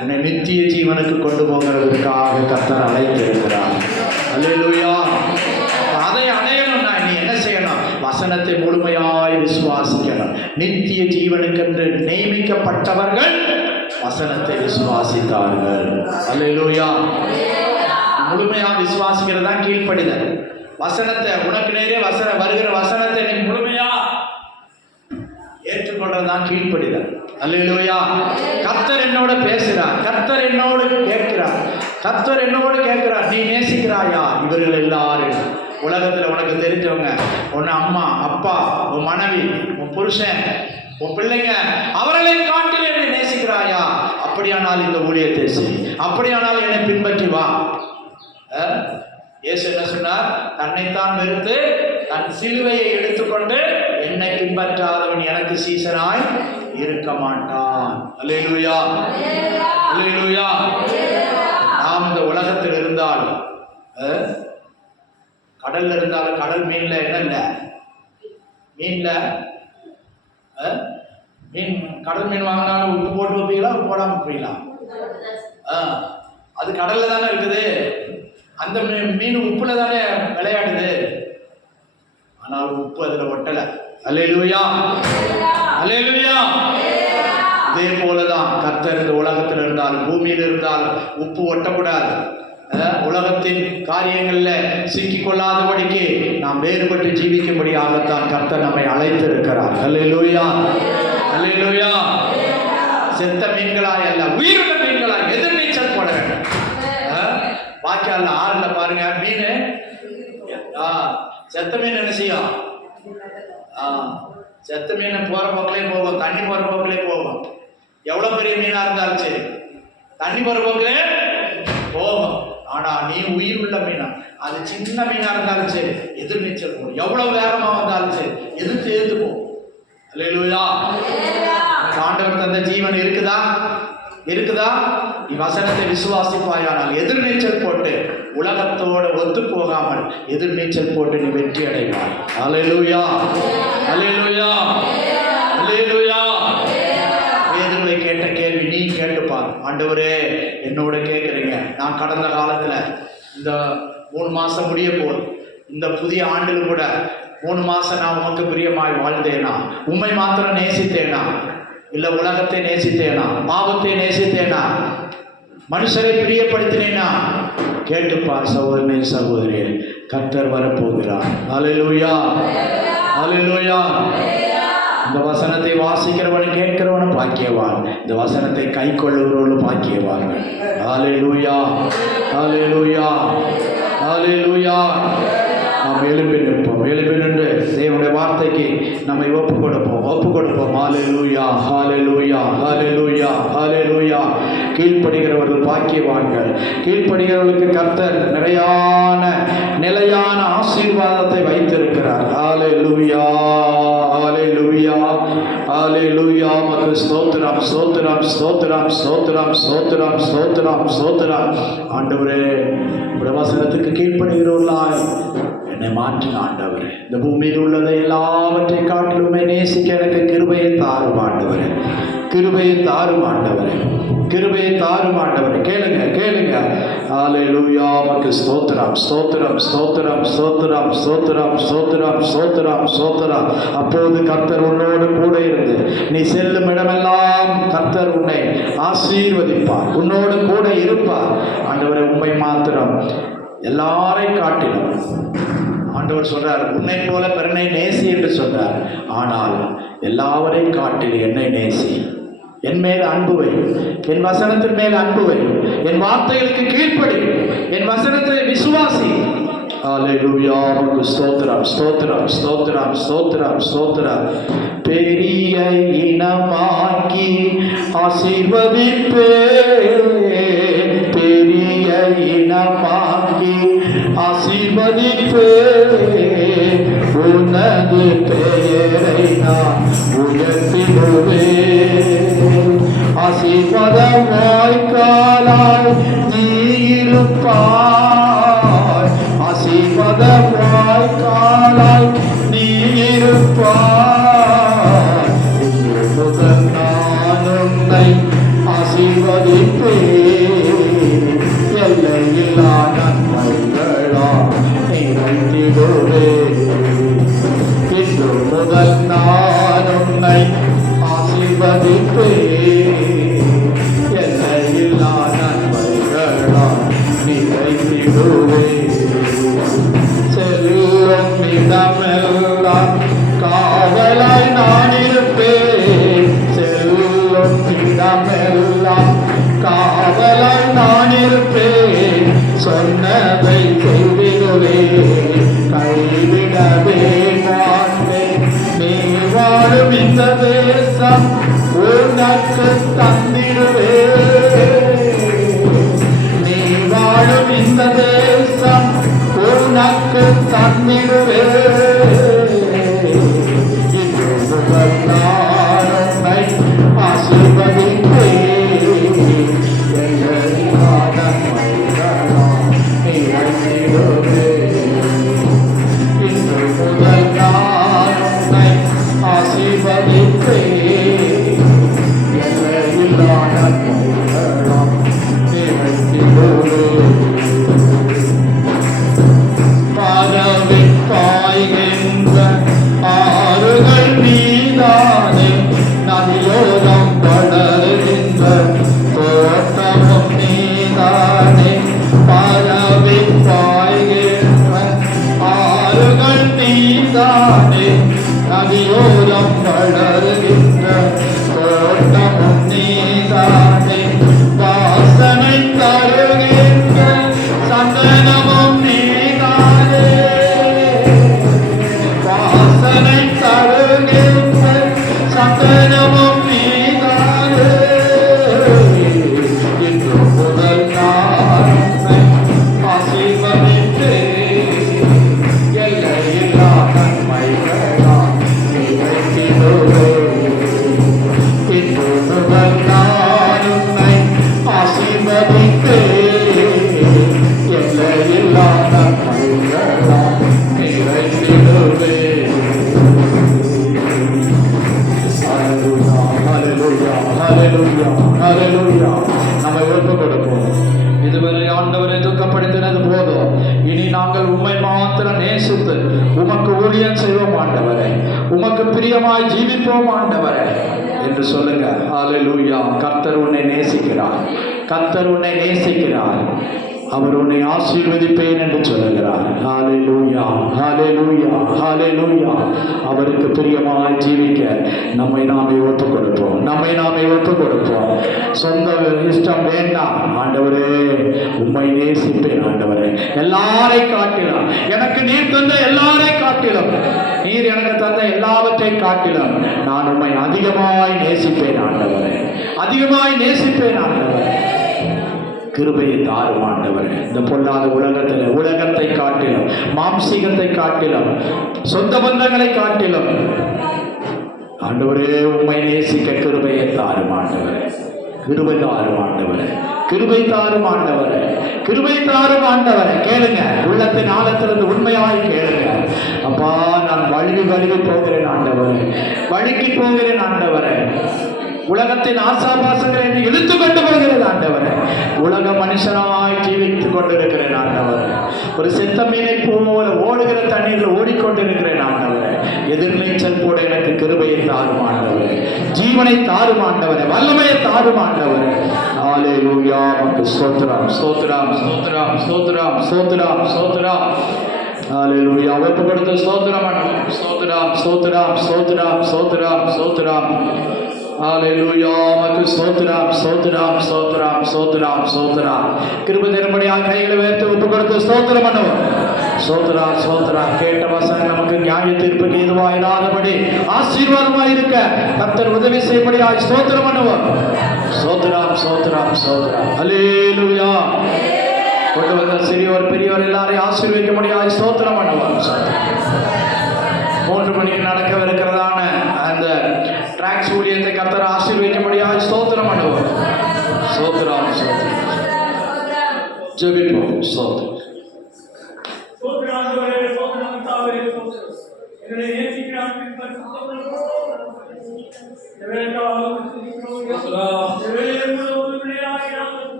உன்னை நித்திய ஜீவனுக்கு கொண்டு போகிறதுக்காக கர்த்தர் அழைத்திருக்கிறார். அல்லேலூயா. அதை அடையணும்னா நீ என்ன செய்யணும்? வசனத்தை முழுமையாய் விசுவாசிக்கணும். நித்திய ஜீவனுக்கென்று நியமிக்கப்பட்டவர்கள் வசனத்தை விசுவாசித்தார்கள். அல்லேலூயா. முழுமையா விசுவாசிக்கிறது தான் கீழ்ப்படிதல். வசனத்தை உனக்கு நேரே வருகிற வசனத்தை நீ முழுமையா ஏற்றுக்கொள்றதுதான் கீழ்ப்படிதல். அல்லேலூயா. கர்த்தர் என்னோட பேசுறார், கர்த்தர் என்னோடு கேட்கிறார், கர்த்தர் என்னோடு கேட்கிறார், நீ நேசிக்கிறாயா? இவர்கள் எல்லாரும் உலகத்துல உனக்கு தெரிஞ்சவங்க, உன் அம்மா அப்பா, உன் மனைவி, உன் புருஷன், உன் பிள்ளைங்க, அவர்களை காட்டில் என்னை நேசிக்கிறாயா? அப்படியானால் இந்த ஊழியத்தை செய், அப்படியானால் என்னை பின்பற்றி வா. இயேசு என்ன சொன்னார்? தன்னைத்தான் வெறுத்து தன் சிலுவையை எடுத்துக்கொண்டு என்னை பின்பற்றாதவன் எனக்கு சீசனாய் இருக்க மாட்டான். அல்லேலூயா. அல்லேலூயா. நாம் இந்த உலகத்தில் இருந்தாலும், கடல்ல இருந்தாலும், கடல் மீன்ல என்ன இல்லை? மீன்ல மீன், கடல் மீன் வாங்கினாலும் உப்பு போட்டு வைப்பீங்களா, உப்பு போடாம வைப்பீங்களா? அது கடல்ல தானே இருக்குது. அந்த மீன் உப்புல தானே விளையாடுது, ஆனால் உப்பு அதுல ஒட்டல. அல்லேலூயா. அல்லேலூயா. இதே போலதான் கர்த்தர் இந்த உலகத்தில் இருந்தாலும் பூமியில் இருந்தாலும் உப்பு ஒட்டக்கூடாது. உலகத்தின் காரியங்கள்ல சிக்கிக் கொள்ளாதபடிக்கு நாம் வேறுபட்டு ஜீவிக்கும்படியாகத்தான் கர்த்தர் நம்மை அழைத்திருக்கிறார். அல்லேலூயா. அல்லேலூயா. செத்த மீன்களாய் அல்ல, உயிருள்ள மீன்களாய் எதிர்நீச்சல் போட வேண்டும். வாய்க்கால ஆறுல பாருங்க, மீன் செத்த மீன் என்ன செய்யும்? செத்த மீன் போற போக்கிலே போகும், தண்ணி போற போக்கிலே போகும். எவ்வளவு பெரிய மீனா இருந்தாலும் சரி தண்ணி போற போக்கிலே போகும். ஆனா நீ உயிர் உள்ள மீனா, அது சின்ன மீனா இருந்தாலும் சரி எதிர்நீச்சல் போகும். எவ்வளவு வேகமா வந்தாலும் சரி எதிர்த்து போகும். அல்லேலூயா. ஆண்டவர் தந்த ஜீவன் இருக்குதா? இருக்குதா? நீ வசனத்தை விசுவாசிப்பாயானால் எதிர்நீச்சல் போட்டு உலகத்தோடு ஒத்து போகாமல் எதிர்நீச்சல் போட்டு நீ வெற்றி அடைவாய். அல்லேலூயா. அல்லேலூயா. அல்லேலூயா. பேதுருவை கேட்ட கேள்வி நீ கேட்டுப்பார். ஆண்டவரே என்னோட கேட்குறீங்க, நான் கடந்த காலத்துல இந்த 3 மாசம் முடிய போகுது, இந்த புதிய ஆண்டிலும் கூட 3 மாசம் நான் உமக்கு பிரியமாய் வாழ்ந்தேனா? உம்மை மாத்திரம் நேசித்தேனா? இல்ல உலகத்தை நேசித்தேனா? பாவத்தை நேசித்தேனா? மனுஷரை பிரியப்படுத்தினேனா? கேட்டுப்பார் சகோதரனே, சகோதரி, கர்த்தர் வரப்போகிறார். அல்லேலூயா. அல்லேலூயா. இந்த வசனத்தை வாசிக்கிறவன் கேட்கிறவனும் பாக்கியவான், இந்த வசனத்தை கை கொள்ளுகிறவனும் பாக்கியவார்கள். அல்லேலூயா. அல்லேலூயா. அல்லேலூயா. நாம் எழுப்பி நிற்போம். எழுப்பி நின்று தேவனுடைய வார்த்தைக்கு நம்மை ஒப்பு கொடுப்போம். ஹல்லேலூயா. ஹல்லேலூயா. ஹல்லேலூயா. ஹல்லேலூயா. கீழ்ப்படுகிறவர்கள் பாக்கியவான்கள். கீழ்ப்படுகிறவர்களுக்கு கர்த்தர் நிலையான ஆசீர்வாதத்தை வைத்திருக்கிறார். ஹல்லேலூயா. ஹல்லேலூயா. ஹல்லேலூயா. மக்கு ஸ்தோத்திரம், ஸ்தோத்திரம், ஸ்தோத்திரம், ஸ்தோத்திரம், ஸ்தோத்திரம், ஸ்தோத்திரம், ஸ்தோத்திரம். ஆண்டவரே உம்முடைய வசனத்துக்கு கீழ்ப்படுகிறவர்களாய் என்னை மாற்றின ஆண்டவரே. இந்த பூமியில் உள்ளதை எல்லாவற்றை காட்டிலுமே நேசிக்க எனக்கு கிருபையை தாரும் ஆண்டவரே. கிருபையை தாரும் ஆண்டவரே. கிருபையை தாரும் ஆண்டவரே. கேளுங்க, கேளுங்க. ஹல்லேலூயா. மக்கு ஸ்தோத்திரம், ஸ்தோத்திரம், ஸ்தோத்திரம், ஸ்தோத்திரம், ஸ்தோத்திரம், ஸ்தோத்திரம், ஸ்தோத்திரம், ஸ்தோத்திரம். அப்போது கர்த்தர் உன்னோடு கூட இருந்து நீ செல்லும் இடமெல்லாம் கர்த்தர் உன்னை ஆசீர்வதிப்பார், உன்னோடு கூட இருப்பார். ஆண்டவரே உம்மை மாத்திரம் எல்லாரை காட்டிலும் ஆண்டவர் சொல்றார், உன்னை போல பிறனை நேசி என்று சொல்றார். ஆனால் எல்லாவரையும் காட்டில் என்னை நேசி, என் மேல் அன்பு வை, என் வசனத்தின் மேல் அன்பு வை, என் வார்த்தைகளுக்கு கீழ்ப்படி, என் வசனத்தை விசுவாசி. ஹalleluya. உமக்கு ஸ்தோத்திரம் ஸ்தோத்திரம் ஸ்தோத்திரம் ஸ்தோத்திரம் ஸ்தோத்திரம். பெரிய இனமாக்கி ஆசீர்வதிப்பே, பெரிய இனமாக்கி ஆசீர்வதிப்பே, உனது பெயரை நான் உயர்த்திடுவே. ஆசீர்வாத வாய்க்காலாய் நீ இருப்பாய், ஆசீர்வாத வாய்க்காலாய் நீ இருப்பாய். இன்று முதல் நான் உன்னை ஆசீர்வதிப்பேன், எல்லையில்லா நன்மைகளால் நிறைந்திடுவேன். இன்று முதல் நான் உன்னை ஆசீர்வதிப்பேன், எல்லையில்லா நன்மைகளால் நிறைந்திடுவேன். செல்லும் இடமெல்லாம் காவலாய் நான் இருப்பேன், செல்லும் இடமெல்லாம் காவலாய் நான் இருப்பேன். சொன்னதை செய்திடுவேன், கைவிடவே மாட்டேன். நீ வாழும் இந்த தேசம் உனக்கு தந்திடுவேன், நீ வாழும் இந்த தேசம் உனக்கு தந்திடுவேன். இன்று முதல் நான் உன்னை ஆசீர்வதிப்பேன், எங்களில்லா நன்மைகளால் நிறைந்திடுவேன். இன்று முதல் நான் உன்னை ஆசீர்வதிப்பேன், எங்களில்லா நன்மைகளால் நிறைந்திடுவேன். பரவிப் பாய்கின்ற ஆறுகள் நீதானே, நதியோரம் வளருகின்ற தோட்டமும் நீதானே. பரவிப் பாய்கின்ற ஆறுகள் நீதானே, நதியோரம் வளருகின்ற தோட்டமும் நீதானே. வாசனை தருகின்ற சந்தனமும் நீதானே, வாசனை தருகின்ற சந்தனமும் நீதானே. இன்று முதல் நான் உன்னை ஆசீர்வதிப்பேன், எல்லையில்லா நன்மைகளால் நிறைந்திடுவேன். இன்று முதல் நான் உன்னை ஆசீர்வதிப்பேன், எல்லையில்லா நன்மைகளால் நிறைந்திடுவேன். ஹalleluya ஹalleluya ஹalleluya ஹalleluya. நம்ம ஒப்புக் கொடுப்போம். இதுவரை ஆண்டவரை துக்கப்படுத்தினது போதும், இனி நாங்கள் உம்மை மாத்திரம் நேசித்து உமக்கு ஊழியம் செய்வோம் ஆண்டவரே, உமக்கு பிரியமாய் ஜீவிப்போம் ஆண்டவரே என்று சொல்லுங்க. ஹalleluya. கர்த்தர் உன்னை நேசிக்கிறார், கர்த்தர் உன்னை நேசிக்கிறார், அவர் உன்னை ஆசீர்வதிப்பேன் என்று சொல்லுகிறார். ஹalleluya ஹalleluya ஹalleluya. அவருக்கு பிரியமாய் ஜீவிக்க நம்மை நாமே ஒப்புக் கொடுப்போம், நம்மை நாமே ஒப்புக் கொடுப்போம். சொந்த இஷ்டம் வேண்டாம் ஆண்டவரே, உம்மை நேசிப்பேன் ஆண்டவரே. எல்லாரை காட்டிலும், எனக்கு நீர் தந்த எல்லாரை காட்டிலும், நீர் எனக்கு தந்த எல்லாவற்றை காட்டிலும் நான் உம்மை அதிகமாய் நேசிப்பேன் ஆண்டவரே, அதிகமாய் நேசிப்பேன் ஆண்டவரே. கிருபையை தாரும் ஆண்டவரே. இந்த பொல்லாத உலகத்தில், உலகத்தை காட்டிலும், மாம்சீகத்தை காட்டிலும், சொந்த பந்தங்களை காட்டிலும் ஆண்டவரே உம்மை நேசிக்க கிருபையை தாரும் ஆண்டவரே, கிருபை தாரும் ஆண்டவரே, கிருபை தாரும் ஆண்டவரே, கிருபை தாரும் ஆண்டவரே. கேளுங்க, உள்ளத்தின் ஆழத்திலிருந்து உண்மையாய் கேளுங்க. அப்பா, நான் வழுவி போகிறேன் ஆண்டவரே, வழுக்கி போகிறேன் ஆண்டவரே. உலகத்தின் ஆசாபாசங்களை என்னை இழுத்து கொண்டு போகிறது ஆண்டவரே. உலக மனுஷனாய் ஜீவித்துக் கொண்டிருக்கிறேன் ஆண்டவரே. ஒரு செத்த மீனை போல ஓடுகிற தண்ணீரில் ஓடிக்கொண்டிருக்கிறேன் ஆண்டவரே. எதிர்நீச்சல் கூட எனக்கு கிருபையை தாரும் ஆண்டவரே, ஜீவனை தாரும் ஆண்டவரே, வல்லமையை தாரும் ஆண்டவரே. ஹalleluya. உமக்கு ஸ்தோத்திரம் ஸ்தோத்திரம் ஸ்தோத்திரம் ஸ்தோத்திரம் ஸ்தோத்திரம் ஸ்தோத்திரம். ஹalleluya. ஒப்பு கொடுத்து ஸ்தோத்திரம் ஆண்டவரே. ஸ்தோத்திரம் ஸ்தோத்திரம் ஸ்தோத்திரம் ஸ்தோத்திரம் ஸ்தோத்திரம். ஹalleluya. உமக்கு ஸ்தோத்திரம் ஸ்தோத்திரம் ஸ்தோத்திரம் ஸ்தோத்திரம் ஸ்தோத்திரம். கிருபை தரும்படியாக கைகளை உயர்த்தி ஒப்பு கொடுத்து ஸ்தோத்திரம் ஆண்டவரே, சோத்ரா சோத்ரா. கேட்ட வசனம் நமக்கு நியாய தீர்ப்புக்கு இதுவாயிடாதபடி ஆசீர்வாதமாய் இருக்க கர்த்தர் உதவி செய்யும்படியாய் ஸ்தோத்திரம் பண்ணுவோம். சோத்ராம் சோத்ராம் சோத்ராம். அல்லேலூயா. கொண்டு வந்த சிறியோர் பெரியோர் எல்லாரையும் ஆசீர்வதிக்கும்படியாய் ஸ்தோத்திரம் பண்ணுவோம். 3 மணிக்கு நடக்கவிருக்கிறதான அந்த டிராக்ஸ் ஊழியத்தை கர்த்தர் ஆசீர்வதிக்கும்படியாய் ஸ்தோத்திரம் பண்ணுவோம். சோத்ராம் சோத்ராம். ஜெபிப்போம். சோத்ரம்.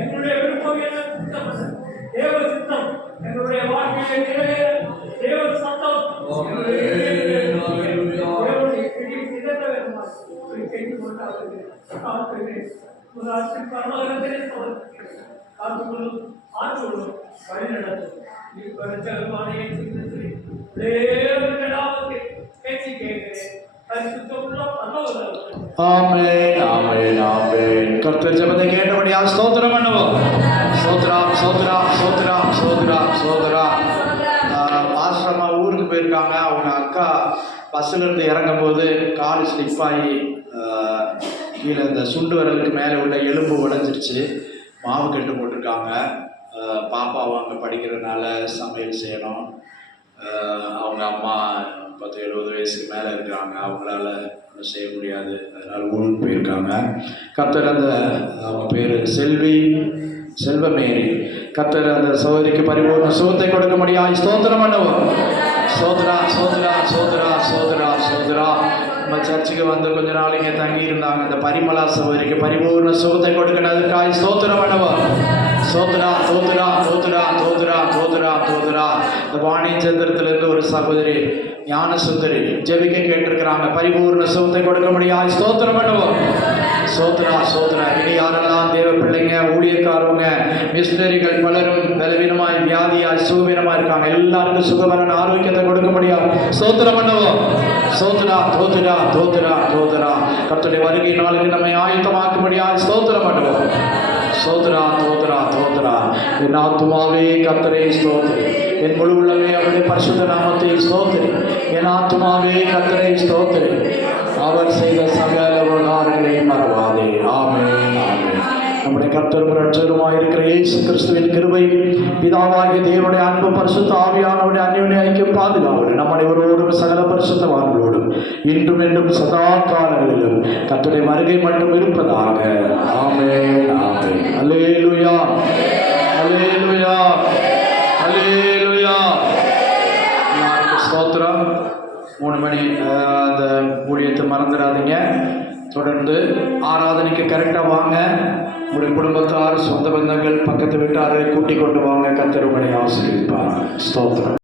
என்னுடைய விருப்பம் தேவ சித்தம் என்னுடைய வாழ்க்கையை நிறைவேற தேவ சத்தம் ஆமென் ஆமென் ஆமென். கர்த்தர் ஜெபத்தை கேட்டபடியால் ஸ்தோத்திரம் பண்ணுவோம். சோத்ராம் சோத்ராம் சோத்ராம் சோத்ராம் சோத்ராம். ஆசிரமா ஊருக்கு போயிருக்காங்க. அவங்க அக்கா பஸ்ஸில் இருந்து இறங்கும் போது கால் ஸ்லிப் ஆகி கீழே இந்த சுண்டு விரலுக்கு மேலே உள்ள எலும்பு உடைஞ்சிருச்சு. மாவு கட்டு போட்டிருக்காங்க. பாப்பா அவங்க படிக்கிறதுனால சமையல் செய்யணும். அவங்க அம்மா 10-70 வயசுக்கு மேலே இருக்கிறாங்க. அவங்களால ஒன்றும் செய்ய முடியாது. அதனால் ஊருக்கு போயிருக்காங்க. கர்த்தர் அந்த அவங்க பேர் செல்வமேரி. கர்த்தர் அந்த சகோதரிக்கு பரிபூர்ண சுகத்தை கொடுக்க முடியாது. ஸ்தோத்திரம் பண்ணுவோம். சோதரா சோதரா சோதரா சோதரா சோதரா. நம்ம சர்ச்சுக்கு வந்து கொஞ்ச நாள் இங்கே தங்கி இருந்தாங்க. அந்த பரிமளா சகோதரிக்கு பரிபூர்ண சுகத்தை கொடுக்கிறதுக்காக ஸ்தோத்திரம் பண்ணுவோம். சோதரா சோதரா சோதரா சோதரா சோதரா சோதரா. இந்த வாணி சந்திரத்திலிருந்து ஒரு சகோதரி ஞான சுந்தரி ஜெபிக்க கேட்டிருக்கிறாங்க. பரிபூர்ண சுகத்தை கொடுக்க முடியாது. ஸ்தோத்திரம் பண்ணுவோம். சோத்ரா சோத்ரா. இனி யாரெல்லாம் தேவ பிள்ளைங்க ஊழியக்காரவங்க மிஷினரிகள் பலரும் பலவீனமாய் வியாதியாய் சுகவீனமா இருக்காங்க. எல்லாருக்கும் சுகவரன் ஆரோக்கியத்தை கொடுக்க முடியாது. ஸ்தோத்திரம் பண்ணுவோம். சோத்ரா தோத்ரா தோத்ரா தோத்ரா. கர்த்தருடைய வருகை நாளுக்கு நம்மை ஆயத்தமாக்கும்படியாய் ஸ்தோத்திரம் பண்ணுவோம். சோத்ரா தோத்ரா தோத்ரா. என் ஆத்துமாவே கர்த்தரை ஸ்தோத்திரி. என் முழு உள்ளமே அவருடைய பரிசுத்த நாமத்தை ஸ்தோத்திரி. என் ஆத்துமாவே கர்த்தரை ஸ்தோத்திரி. அவர் செய்த சகல உபகாரங்களையும் மறவாதே. ஆமென் ஆமென். நம்முடைய கர்த்தரும் இரட்சகருமாய் இருக்கிற இயேசு கிறிஸ்துவின் கிருபை, பிதாவாகிய தேவனுடைய அன்பு, பரிசுத்த ஆவியானவருடைய அந்யோன்ய ஐக்கியம் பாதுகாவலும் நம் அனைவரோடும் சகல பரிசுத்தவான்களோடும் இன்றும் என்றும் சதா காலங்களிலும் கர்த்தருடைய வருகை மட்டும் இருப்பதாக. ஆமென் ஆமென். அல்லேலூயா அல்லேலூயா அல்லேலூயா. ஸ்தோத்திரம். 3 மணி அந்த ஊழியத்தை மறந்துடாதீங்க. தொடர்ந்து ஆராதனைக்கு கரெக்டாக வாங்க. உங்களுடைய குடும்பத்தார், சொந்த பந்தங்கள், பக்கத்து வீட்டாரை கூட்டிக் கொண்டு வாங்க. கர்த்தர் உங்களை ஆசீர்வதிப்பார். ஸ்தோத்திரம்.